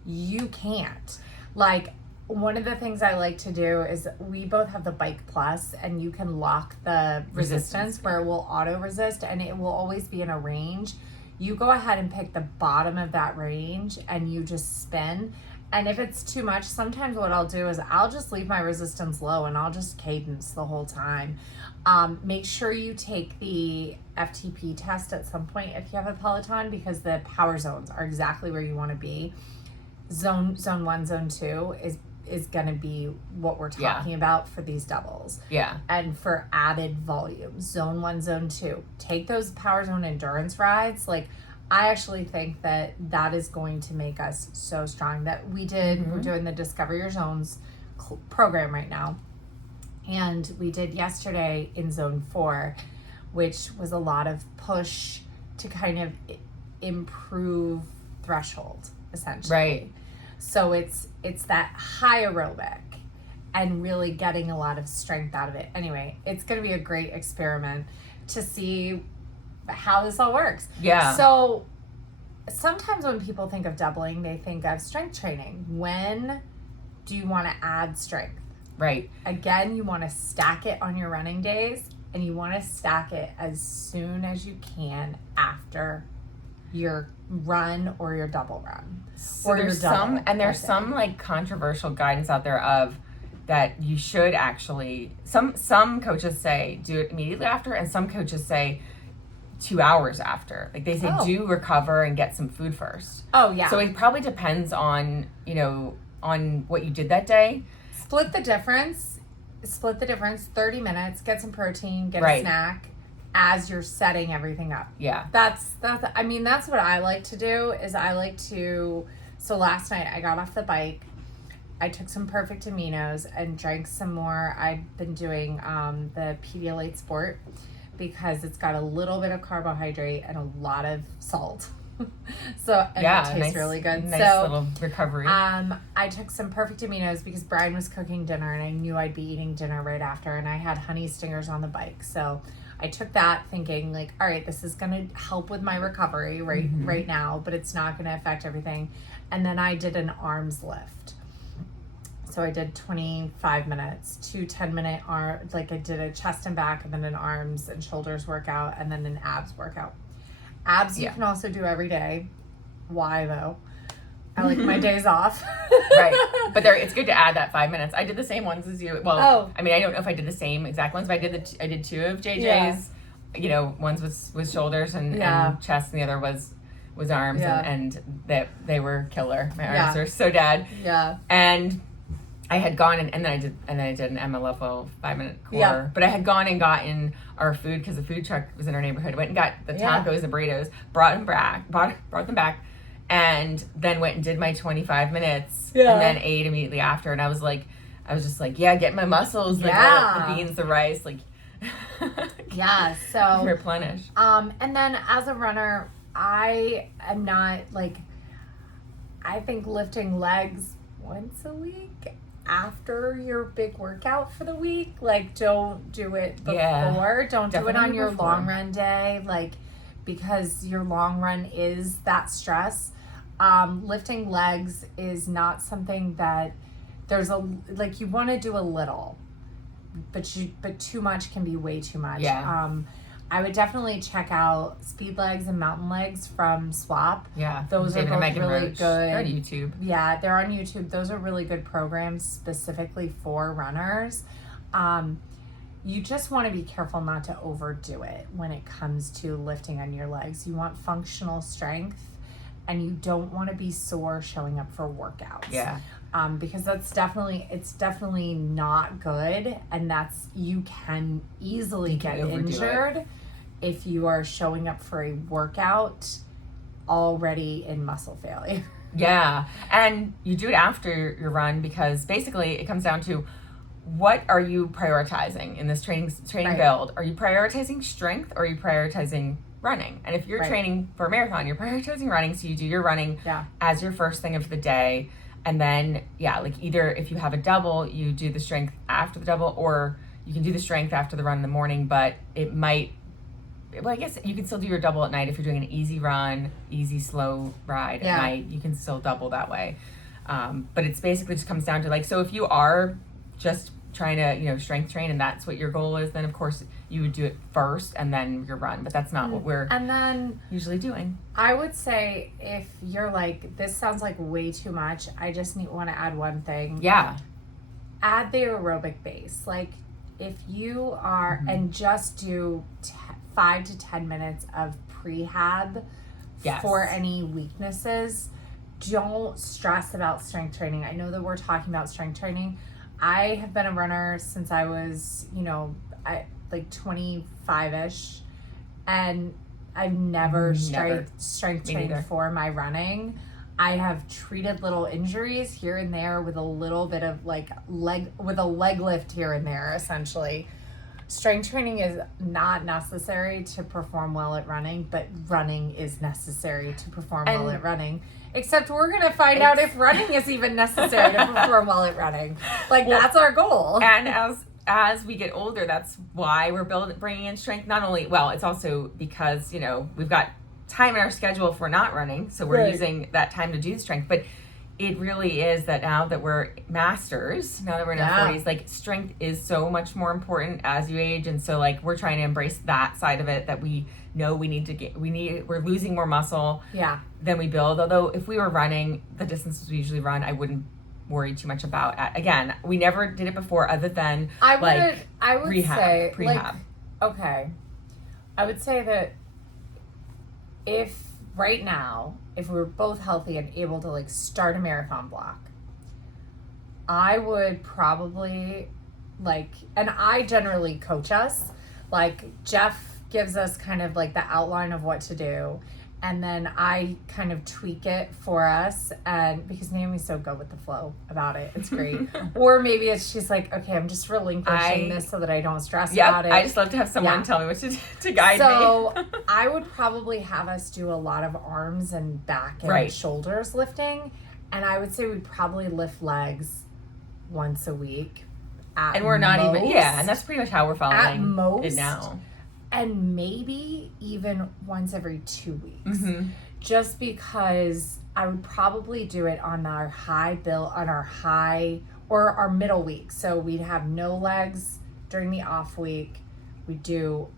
you can't. Like, one of the things I like to do is we both have the Bike Plus, and you can lock the resistance where it will auto resist, and it will always be in a range. You go ahead and pick the bottom of that range and you just spin. And if it's too much, sometimes what I'll do is I'll just leave my resistance low and I'll just cadence the whole time. Make sure you take the FTP test at some point if you have a Peloton, because the power zones are exactly where you want to be. Zone 1, zone 2 is going to be what we're talking about for these doubles. Yeah. And for added volume, zone 1, zone 2. Take those power zone endurance rides. Like, I actually think that is going to make us so strong. That we're doing the Discover Your Zones program right now. And we did yesterday in zone 4, which was a lot of push to kind of improve threshold, essentially. Right. So it's that high aerobic and really getting a lot of strength out of it. Anyway, it's going to be a great experiment to see how this all works. Yeah. So sometimes when people think of doubling, they think of strength training. When do you want to add strength? Right. Again, you want to stack it on your running days, and you want to stack it as soon as you can after your run or your double run. So or there's your double, there's some like controversial guidance out there of that you should actually, some coaches say do it immediately after, and some coaches say 2 hours after. Like they say do recover and get some food first. Oh yeah. So it probably depends on, on what you did that day. Split the difference, 30 minutes, get some protein, get a snack as you're setting everything up. Yeah. That's what I like to do so last night I got off the bike, I took some Perfect Aminos and drank some more. I've been doing the Pedialyte Sport because it's got a little bit of carbohydrate and a lot of salt. So, and Yeah, it tastes nice, really good. Nice So, little recovery. I took some Perfect Aminos because Brian was cooking dinner and I knew I'd be eating dinner right after, and I had honey stingers on the bike. So I took that thinking like, all right, this is gonna help with my recovery right now, but it's not gonna affect everything. And then I did an arms lift. So I did 25 minutes, 2 10-minute like I did a chest and back and then an arms and shoulders workout and then an abs workout. Abs you can also do every day. Why though? I like my days off. Right. But it's good to add that 5 minutes. I did the same ones as you. Well, I mean, I don't know if I did the same exact ones, but I did 2 of JJ's. Yeah. You know, one's was shoulders and chest, and the other was arms, and that they were killer. My arms are so dead. Yeah. And I had gone and then I did an Emma Lovell 5-minute core. Yeah. But I had gone and gotten our food because the food truck was in our neighborhood. Went and got the tacos, the burritos, brought them back, and then went and did my 25 minutes, and then ate immediately after. And I was just like, get my muscles, like the beans, the rice, like so replenish. And then as a runner, I am not like, I think lifting legs once a week after your big workout for the week, like don't do it before. Don't do it on your long run day, like because your long run is that stress. Lifting legs is not something that there's you want to do a little, but too much can be way too much. I would definitely check out Speed Legs and Mountain Legs from Swap. Yeah, those are both really good. They're on YouTube. Yeah, they're on YouTube. Those are really good programs specifically for runners. You just want to be careful not to overdo it when it comes to lifting on your legs. You want functional strength, and you don't want to be sore showing up for workouts. Yeah. Because it's definitely not good, and you can easily get injured if you are showing up for a workout already in muscle failure. Yeah, and you do it after your run because basically it comes down to what are you prioritizing in this training build? Are you prioritizing strength or are you prioritizing running? And if you're training for a marathon, you're prioritizing running, so you do your running as your first thing of the day. And then, like either if you have a double, you do the strength after the double, or you can do the strength after the run in the morning, but it might, I guess you can still do your double at night if you're doing an easy run, easy, slow ride at night. You can still double that way. But it's basically just comes down to so if you are just trying to, strength train and that's what your goal is, then of course you would do it first and then your run, but that's not what we're usually doing. I would say if you're like, this sounds like way too much, I just want to add one thing. Yeah. Add the aerobic base. Like if you are, and just do 5 to 10 minutes of prehab for any weaknesses. Don't stress about strength training. I know that we're talking about strength training. I have been a runner since I was, 25-ish, and I've never strength trained for my running. I have treated little injuries here and there with a little bit of leg lift here and there, essentially. Strength training is not necessary to perform well at running, but running is necessary to perform well at running. Except we're going to find out if running is even necessary to perform well at running. That's our goal. And as we get older, that's why we're bringing in strength. Not only, it's also because, we've got time in our schedule if we're not running, so we're using that time to do strength. But it really is that now that we're masters, now that we're in our 40s, strength is so much more important as you age. And so we're trying to embrace that side of it, that we know we're losing more muscle than we build. Although if we were running the distances we usually run, I wouldn't worry too much about it. Again, we never did it before other than I would say prehab. I would say that if right now, if we were both healthy and able to start a marathon block, I would probably and I generally coach us, Jeff gives us kind of the outline of what to do, and then I kind of tweak it for us, and because Naomi's so good with the flow about it, it's great. Or maybe she's like, okay, I'm just relinquishing this so that I don't stress about it. I just love to have someone tell me what to guide me. So I would probably have us do a lot of arms and back and shoulders lifting, and I would say we'd probably lift legs once a week. And we're not even, and that's pretty much how we're following it now. And maybe even once every 2 weeks. Mm-hmm. Just because I would probably do it on our high or our middle week. So we'd have no legs during the off week. We do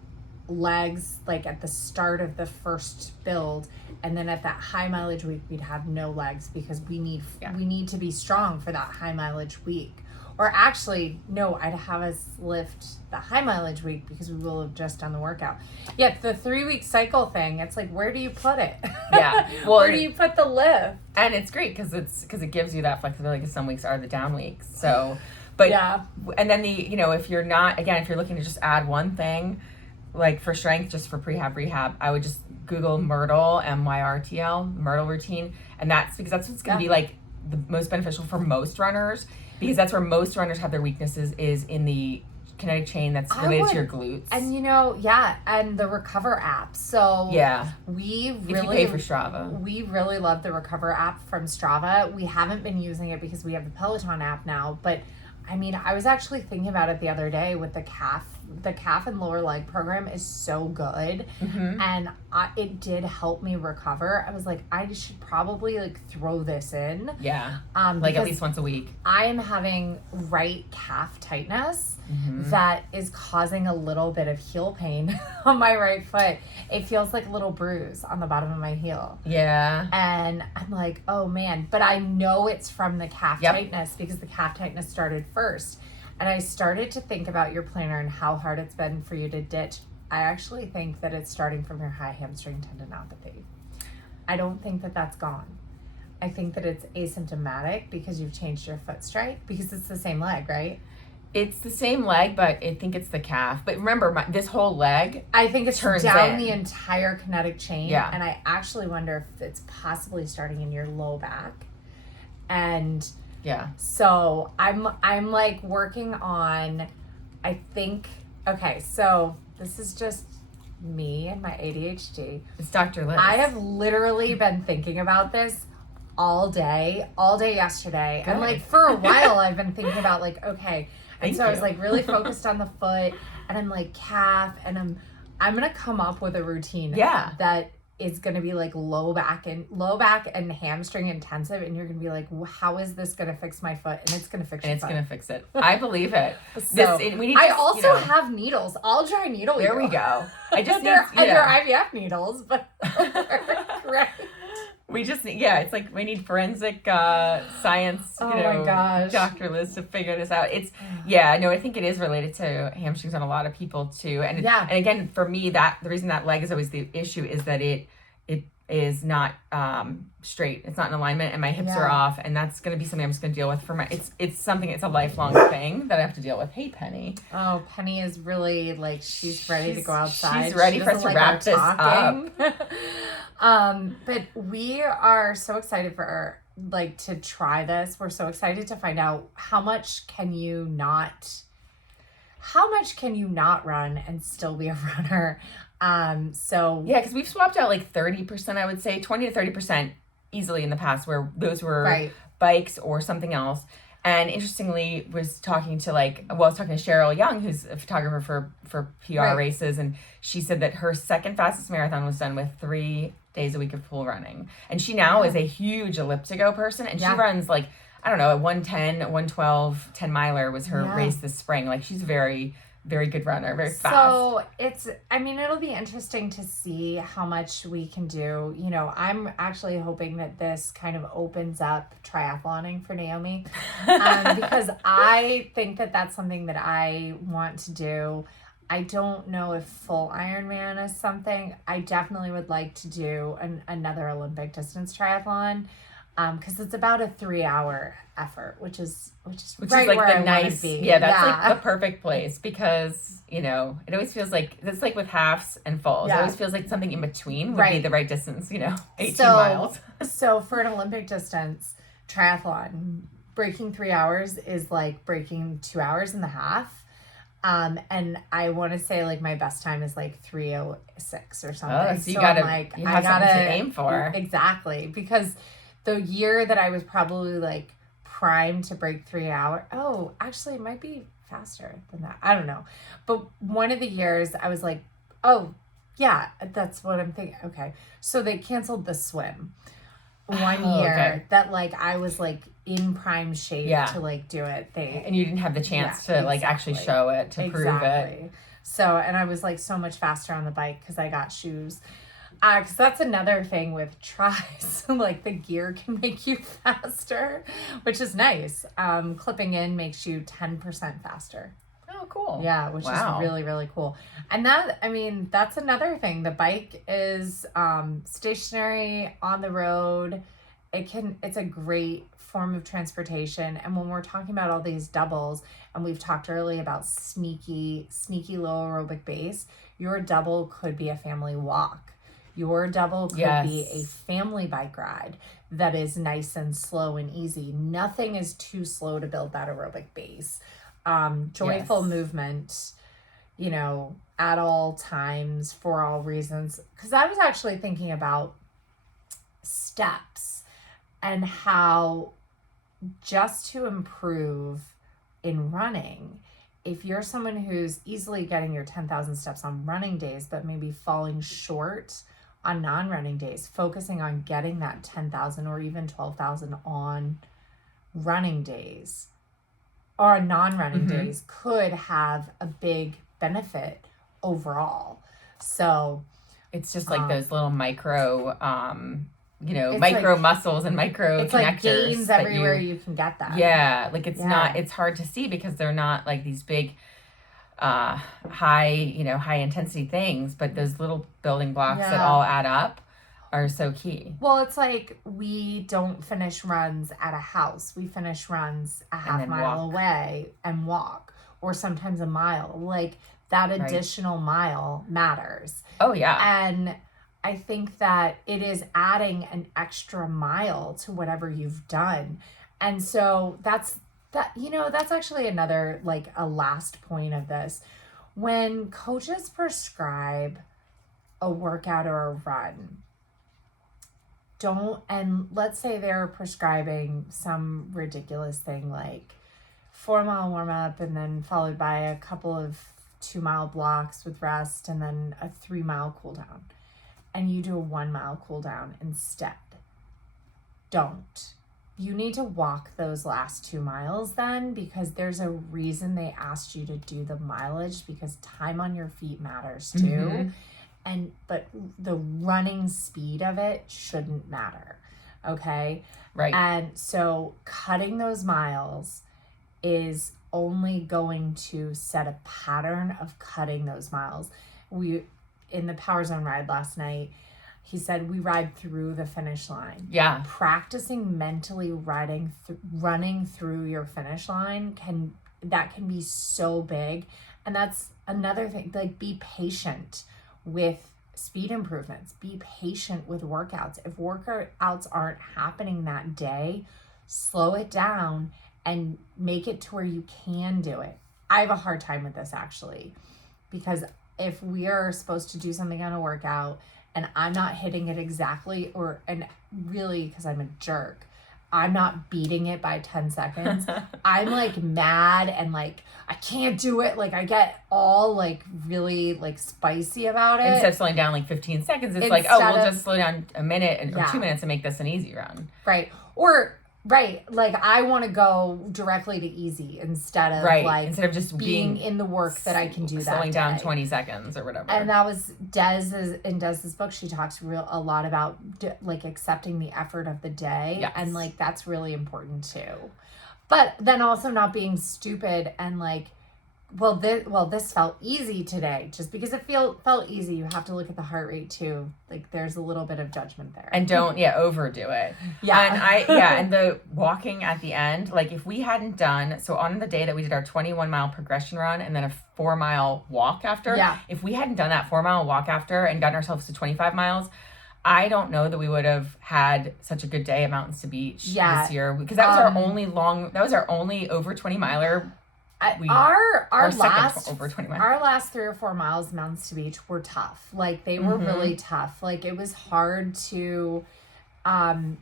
legs like at the start of the first build, and then at that high mileage week we'd have no legs because we need to be strong for that high mileage week. Or actually, no, I'd have us lift the high mileage week because we will have just done the workout. Yet the 3-week cycle thing, it's like, where do you put it? Yeah. Well, where do you put the lift? And it's great because it gives you that flexibility because some weeks are the down weeks. So, but and then if you're looking to just add one thing, like for strength, just for prehab, rehab, I would just Google Myrtle, MYRTL, Myrtle routine. And that's because that's what's going to be like the most beneficial for most runners. Because that's where most runners have their weaknesses is in the kinetic chain that's related to your glutes. And and the Recover app. So we really, if you pay for Strava, we really love the Recover app from Strava. We haven't been using it because we have the Peloton app now, but I mean, I was actually thinking about it the other day with the calf and lower leg program is so good. Mm-hmm. And it did help me recover. I was like, I should probably like throw this in. Yeah. Like at least once a week. I am having right calf tightness mm-hmm. that is causing a little bit of heel pain on my right foot. It feels like a little bruise on the bottom of my heel. Yeah. And I'm like, oh man, but I know it's from the calf tightness because the calf tightness started first. And I started to think about your planner and how hard it's been for you to ditch. I actually think that it's starting from your high hamstring tendinopathy. I don't think that that's gone. I think that it's asymptomatic because you've changed your foot strike because it's the same leg, right? It's the same leg, but I think it's the calf. But remember, this whole leg I think it's turns down the entire kinetic chain. Yeah. And I actually wonder if it's possibly starting in your low back. And so I'm like working on, I think, okay, so this is just me and my ADHD. It's Dr. Liz. I have literally been thinking about this all day yesterday. Good. And like for a while I've been thinking about like, okay. And I was like really focused on the foot and I'm like calf and I'm going to come up with a routine that is going to be like low back and hamstring intensive. And you're going to be like, how is this going to fix my foot? And it's going to fix your foot. It's going to fix it. I believe it. So I also have needles. I'll try needle. There we go. I just they're IVF needles, but right. We just need, it's like we need forensic science, my gosh. Dr. Liz to figure this out. It's, I think it is related to hamstrings on a lot of people too. And and again, for me, the reason that leg is always the issue is that it is not straight. It's not in alignment and my hips are off. And that's going to be something I'm just going to deal with it's a lifelong thing that I have to deal with. Hey, Penny. Oh, Penny is really like, she's ready to go outside. She's ready for us to wrap this up. But we are so excited for to try this. We're so excited to find out how much can you not run and still be a runner. Because we've swapped out like 30%, I would say 20 to 30% easily in the past where those were bikes or something else. And interestingly, I was talking to Cheryl Young, who's a photographer for PR races, and she said that her second fastest marathon was done with 3 days a week of pool running. And she now is a huge elliptigo person, and she runs like, I don't know, a 110, 112, 10 miler was her race this spring. Like she's very, very good runner, very fast. So it'll be interesting to see how much we can do. You know, I'm actually hoping that this kind of opens up triathloning for Naomi because I think that that's something that I want to do. I don't know if full Ironman is something. I definitely would like to do another Olympic distance triathlon. Because it's about a 3-hour effort, which is Which right is like where the I want nice, to be. yeah, that's like the perfect place because, it always feels like, it's like with halves and fulls. It Yeah. always feels like something in between would be Right. the right distance, 18 So- miles. So for an Olympic distance triathlon, breaking 3 hours is like breaking 2 hours and a half. And I want to say like my best time is like 3:06 or something. Oh, so you I'm gotta, like, you have something to aim for. Exactly. Because the year that I was probably like primed to break 3 hours, oh, actually it might be faster than that. I don't know. But one of the years I was like, oh, yeah, that's what I'm thinking. Okay. So they canceled the swim one Oh, year okay. that like I was like in prime shape Yeah. to like do it. And you didn't have the chance Yeah, to like actually exactly. show it, to prove it. So, and I was like so much faster on the bike because I got shoes. Because that's another thing with tries. Like the gear can make you faster, which is nice. Clipping in makes you 10% faster. Oh, cool. Yeah, which Wow. is really, really cool. And that's another thing. The bike is stationary on the road. It's a great form of transportation. And when we're talking about all these doubles, and we've talked earlier about sneaky low aerobic base, your double could be a family walk. Your double could be a family bike ride that is nice and slow and easy. Nothing is too slow to build that aerobic base. Joyful movement, at all times for all reasons. Because I was actually thinking about steps and how just to improve in running, if you're someone who's easily getting your 10,000 steps on running days, but maybe falling short on non-running days, focusing on getting that 10,000 or even 12,000 on running days or non-running days could have a big benefit overall. So it's just like those little micro, it's micro like- muscles and micro it's connectors. like gains that everywhere you can get that. Yeah, like it's Yeah. not, it's hard to see because they're not like these big, high intensity things, but those little building blocks that Yeah. all add up are so key. Well, it's like we don't finish runs at a house. We finish runs a half then mile walk. away and walk, or sometimes a mile. Like that additional mile matters. Oh yeah. And I think that it is adding an extra mile to whatever you've done. And so that's actually another, like a last point of this. When coaches prescribe a workout or a run, and let's say they're prescribing some ridiculous thing like 4-mile warm up and then followed by a couple of 2-mile blocks with rest and then a 3-mile cool down, and you do a 1-mile cool down instead. Don't. You need to walk those last 2 miles then, because there's a reason they asked you to do the mileage, because time on your feet matters too. But the running speed of it shouldn't matter. Okay? Right. And so cutting those miles is only going to set a pattern of cutting those miles. In the Power Zone ride last night, he said we ride through the finish line. Yeah. Practicing mentally running through your finish line can be so big. And that's another thing, like be patient with speed improvements. Be patient with workouts. If workouts aren't happening that day, slow it down and make it to where you can do it. I have a hard time with this actually, because if we are supposed to do something on a workout and I'm not hitting it exactly, and really because I'm a jerk, I'm not beating it by 10 seconds. I'm like mad and like, I can't do it. Like I get all like really like spicy about it. Instead of slowing down like 15 seconds, it's like, oh, we'll just slow down a minute or 2 minutes and make this an easy run. Right. Like I want to go directly to easy instead of just being in the work that I can do that slowing down day. 20 seconds or whatever. And that was Dez's book. She talks a lot about like accepting the effort of the day. Yes. And like that's really important too. But then also not being stupid and like This felt easy today. Just because it felt easy, you have to look at the heart rate too. Like there's a little bit of judgment there. And don't overdo it. Yeah. And the walking at the end, like if we hadn't done, so on the day that we did our 21-mile progression run and then a 4-mile walk after, if we hadn't done that 4-mile walk after and gotten ourselves to 25 miles, I don't know that we would have had such a good day at Mountains to Beach this year, because that was our only over 20 miler. Our last over 20 miles. Our last 3 or 4 miles Mountains to Beach were tough. Like they were really tough. Like it was hard to and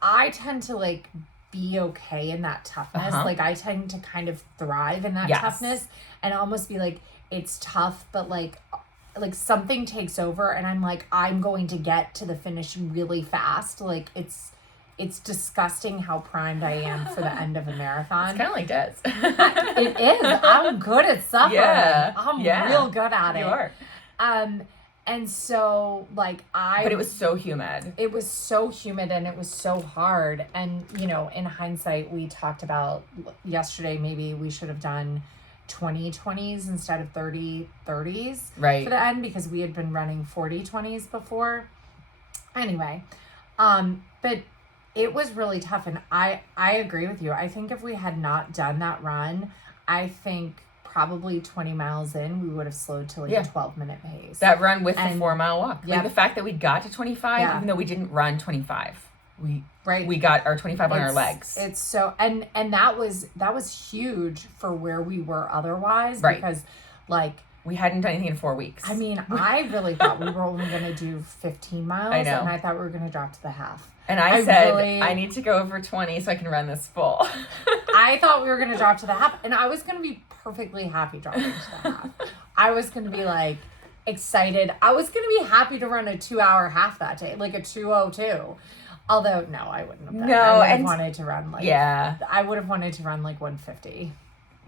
I tend to like be okay in that toughness. Like I tend to kind of thrive in that toughness and almost be like, it's tough, but like something takes over and I'm like, I'm going to get to the finish really fast. Like it's disgusting how primed I am for the end of a marathon. It's kind of like Des. It is. I'm good at suffering. I'm real good at it. You are. And so like But it was so humid. It was so humid and it was so hard. And you know, in hindsight, we talked about yesterday, maybe we should have done 20/20s instead of 30/30s for the end, because we had been running 40/20s before. Anyway, but it was really tough, and I agree with you. I think if we had not done that run, I think probably 20 miles in, we would have slowed to like a 12-minute pace. That run with the 4-mile walk. Yeah. Like the fact that we got to 25, even though we didn't run 25. We got our 25 on our legs. It's so, and that was huge for where we were otherwise, because like we hadn't done anything in 4 weeks. I mean, I really thought we were only going to do 15 miles. I know. And I thought we were going to drop to the half. And I said, I need to go over 20 so I can run this full. I thought we were going to drop to the half, and I was going to be perfectly happy dropping to the half. I was going to be like excited. I was going to be happy to run a 2-hour half that day, like a 2:02. Although, no, I wouldn't have done that. I would have wanted to run like... Yeah. I would have wanted to run like 150.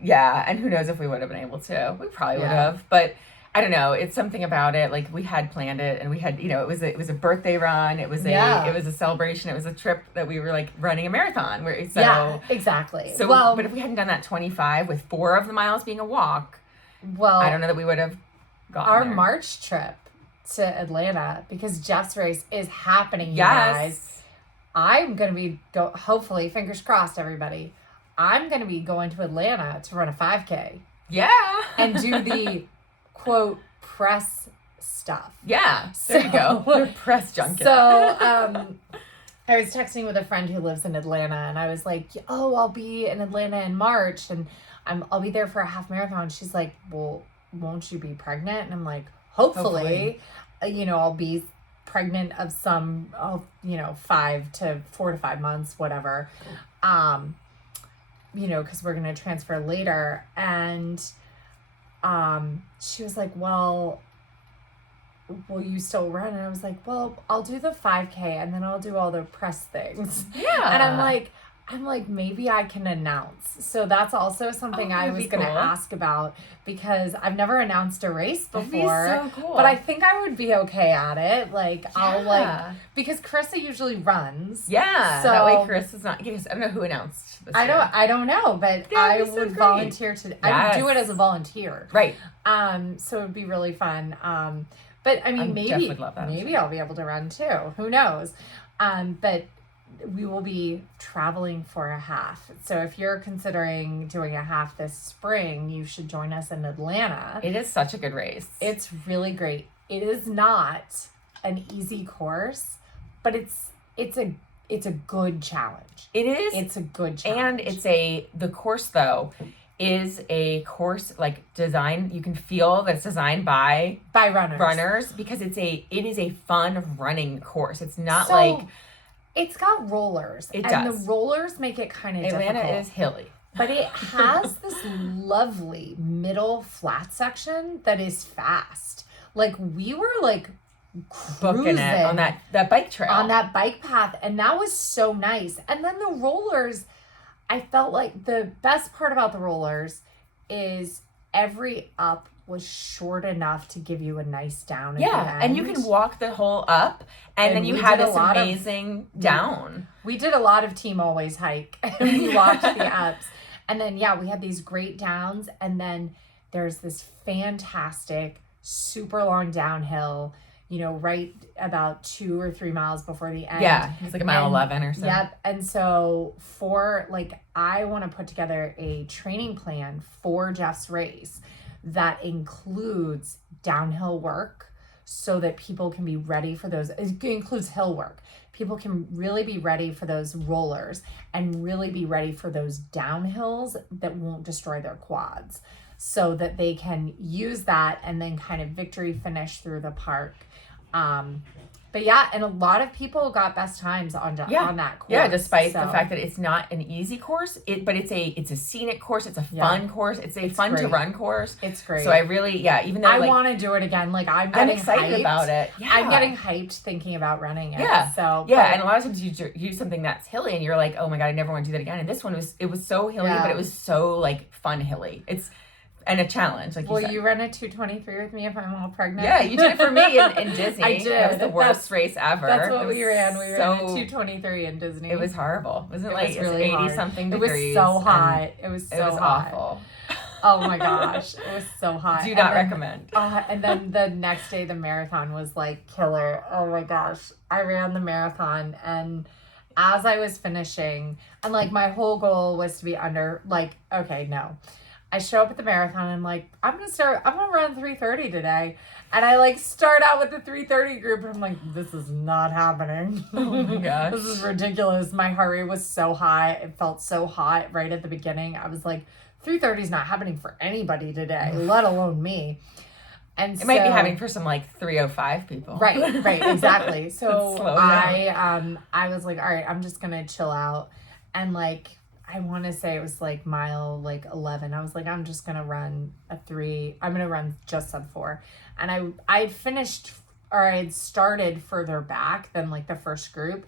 Yeah, and who knows if we would have been able to. We probably would have, but I don't know. It's something about it. Like we had planned it, and we had, you know, it was a birthday run. It was a celebration. It was a trip that we were like running a marathon. Yeah, exactly. So, but if we hadn't done that 25 with 4 of the miles being a walk, I don't know that we would have gotten our there. March trip to Atlanta, because Jeff's race is happening, you guys. I'm going to be, hopefully, fingers crossed, everybody, I'm going to be going to Atlanta to run a 5K. Yeah. And do the, quote, press stuff. Yeah. There you go. Press junket. So, I was texting with a friend who lives in Atlanta, and I was like, oh, I'll be in Atlanta in March, and I'll be there for a half marathon. She's like, well, won't you be pregnant? And I'm like, hopefully. You know, I'll be pregnant of some, 4 to 5 months, whatever. You know, because we're going to transfer later. And she was like, well, will you still run? And I was like, well, I'll do the 5K and then I'll do all the press things. Yeah. And I'm like, maybe I can announce. So that's also something I was going to ask about, because I've never announced a race before. That'd be so cool. But I think I would be okay at it. Like, because Carissa usually runs. Yeah. So that way Carissa's not, I don't know who announced this. I don't know, but I would volunteer to, I would do it as a volunteer. Right. So it would be really fun. But I mean, maybe I'll be able to run too. Who knows? But we will be traveling for a half. So if you're considering doing a half this spring, you should join us in Atlanta. It is such a good race. It's really great. It is not an easy course, but it's a good challenge. It is. It's a good challenge. And the course though is a course like design. You can feel that it's designed by runners, because it is a fun running course. It's not like, it's got rollers. It and does. the rollers make it kind of difficult. Atlanta is hilly. But it has this lovely middle flat section that is fast. Like, we were like booking it on that bike trail. On that bike path. And that was so nice. And then the rollers, I felt like the best part about the rollers is every up was short enough to give you a nice down at the end. And you can walk the whole up, and then you had this amazing down. We did a lot of Team Always hike, and we walked the ups. And then, we had these great downs, and then there's this fantastic, super long downhill, right about 2 or 3 miles before the end. Yeah, it's like a mile 11 or so. Yep. And so I want to put together a training plan for Jeff's race that includes downhill work so that people can be ready for those. It includes hill work. People can really be ready for those rollers and really be ready for those downhills that won't destroy their quads, so that they can use that and then kind of victory finish through the park. But yeah, and a lot of people got best times on that course. Yeah, despite the fact that it's not an easy course, but it's a scenic course. It's a fun course. It's fun great to run course. It's great. So I really, even though I want to do it again. I'm excited about it. Yeah. I'm getting hyped thinking about running it. Yeah. So and a lot of times you do something that's hilly and you're like, oh my God, I never want to do that again. And this one was so hilly, but it was so fun hilly. And a challenge, like you said. Will you run a 2:23 with me if I'm all pregnant? Yeah, you did it for me in Disney. I did. It was the worst race ever. That's what we ran. We ran a 2:23 in Disney. It was horrible. Wasn't it was really 80-something degrees? It was so hot. It was hot. Awful. Oh my gosh. It was so hot. Do not recommend. And then the next day, the marathon was killer. Oh my gosh. I ran the marathon, and as I was finishing, and my whole goal was to be under, okay, no. I show up at the marathon and I'm going to run 3:30 today. And I start out with the 3:30 group and I'm like, this is not happening. Oh my gosh. This is ridiculous. My heart rate was so high. It felt so hot right at the beginning. I was like, 3:30 is not happening for anybody today, let alone me. And it might be happening for some 3:05 people. Right, exactly. So slow down. I was like, all right, I'm just going to chill out. And I want to say it was mile 11. I was like, I'm just going to run a 3. I'm going to run just sub 4. And I finished, or I had started further back than the first group.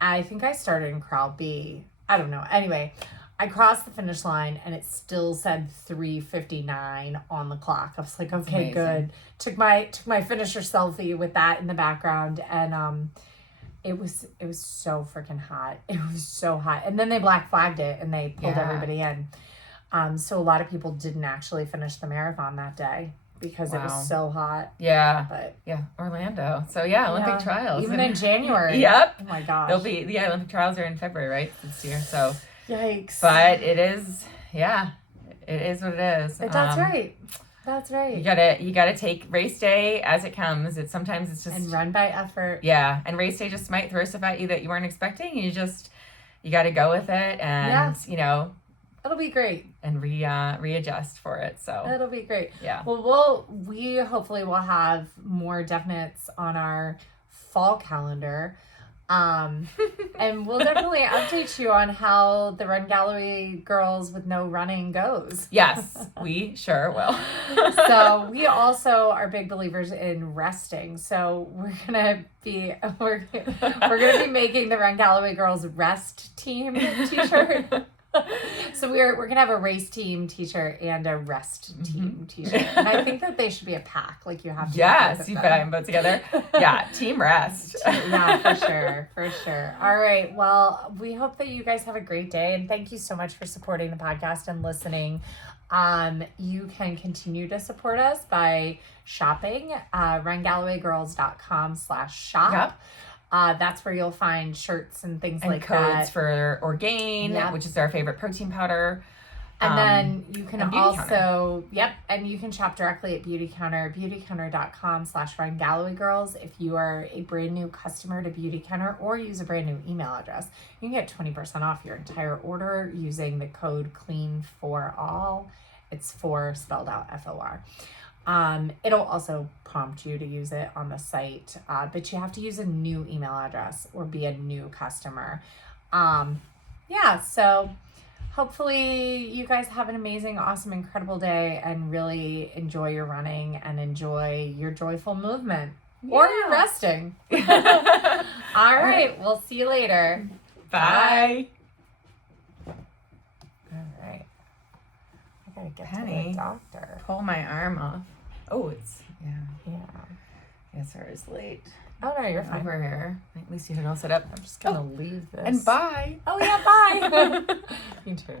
I think I started in crowd B. I don't know. Anyway, I crossed the finish line and it still said 3:59 on the clock. I was like, okay, good. Took my finisher selfie with that in the background, and it was so freaking hot. It was so hot. And then they black flagged it and they pulled everybody in. So a lot of people didn't actually finish the marathon that day because it was so hot. Yeah. But Orlando. So Olympic trials. Even in January. Yep. Oh my gosh. They'll be Olympic trials are in February, right? This year. So yikes. But it is it is what it is. That's right. That's right. You gotta take race day as it comes. Sometimes it's just and run by effort. Yeah, and race day just might throw stuff at you that you weren't expecting. You got to go with it, and it'll be great. And readjust for it. So it'll be great. Yeah. Well, we hopefully will have more definites on our fall calendar. And we'll definitely update you on how the Run Galloway Girls with No Running goes. Yes, we sure will. So we also are big believers in resting. So we're gonna be making the Run Galloway Girls rest team t-shirt. So we're gonna have a race team t-shirt and a rest team t-shirt, and I think that they should be a pack. You have to. Yes, you put them both together. Yeah, team rest. Yeah, for sure. All right. Well, we hope that you guys have a great day, and thank you so much for supporting the podcast and listening. You can continue to support us by shopping rungallowaygirls.com/shop. Yep. That's where you'll find shirts and things and like codes that. for Orgain, which is our favorite protein powder. And then you can also, and you can shop directly at Beauty Counter, beautycounter.com/rungallowaygirls. If you are a brand new customer to Beauty Counter or use a brand new email address, you can get 20% off your entire order using the code CLEAN4ALL. It's 4 spelled out FOR. It'll also prompt you to use it on the site, but you have to use a new email address or be a new customer. So hopefully you guys have an amazing, awesome, incredible day and really enjoy your running and enjoy your joyful movement or your resting. All right. We'll see you later. Bye. All right. I gotta get Penny, to the doctor. Pull my arm off. Oh, it's sorry, it's late. Oh no, you're fine. Over here. At least you had it all set up. I'm just gonna leave this. And bye. Oh yeah, bye. You too.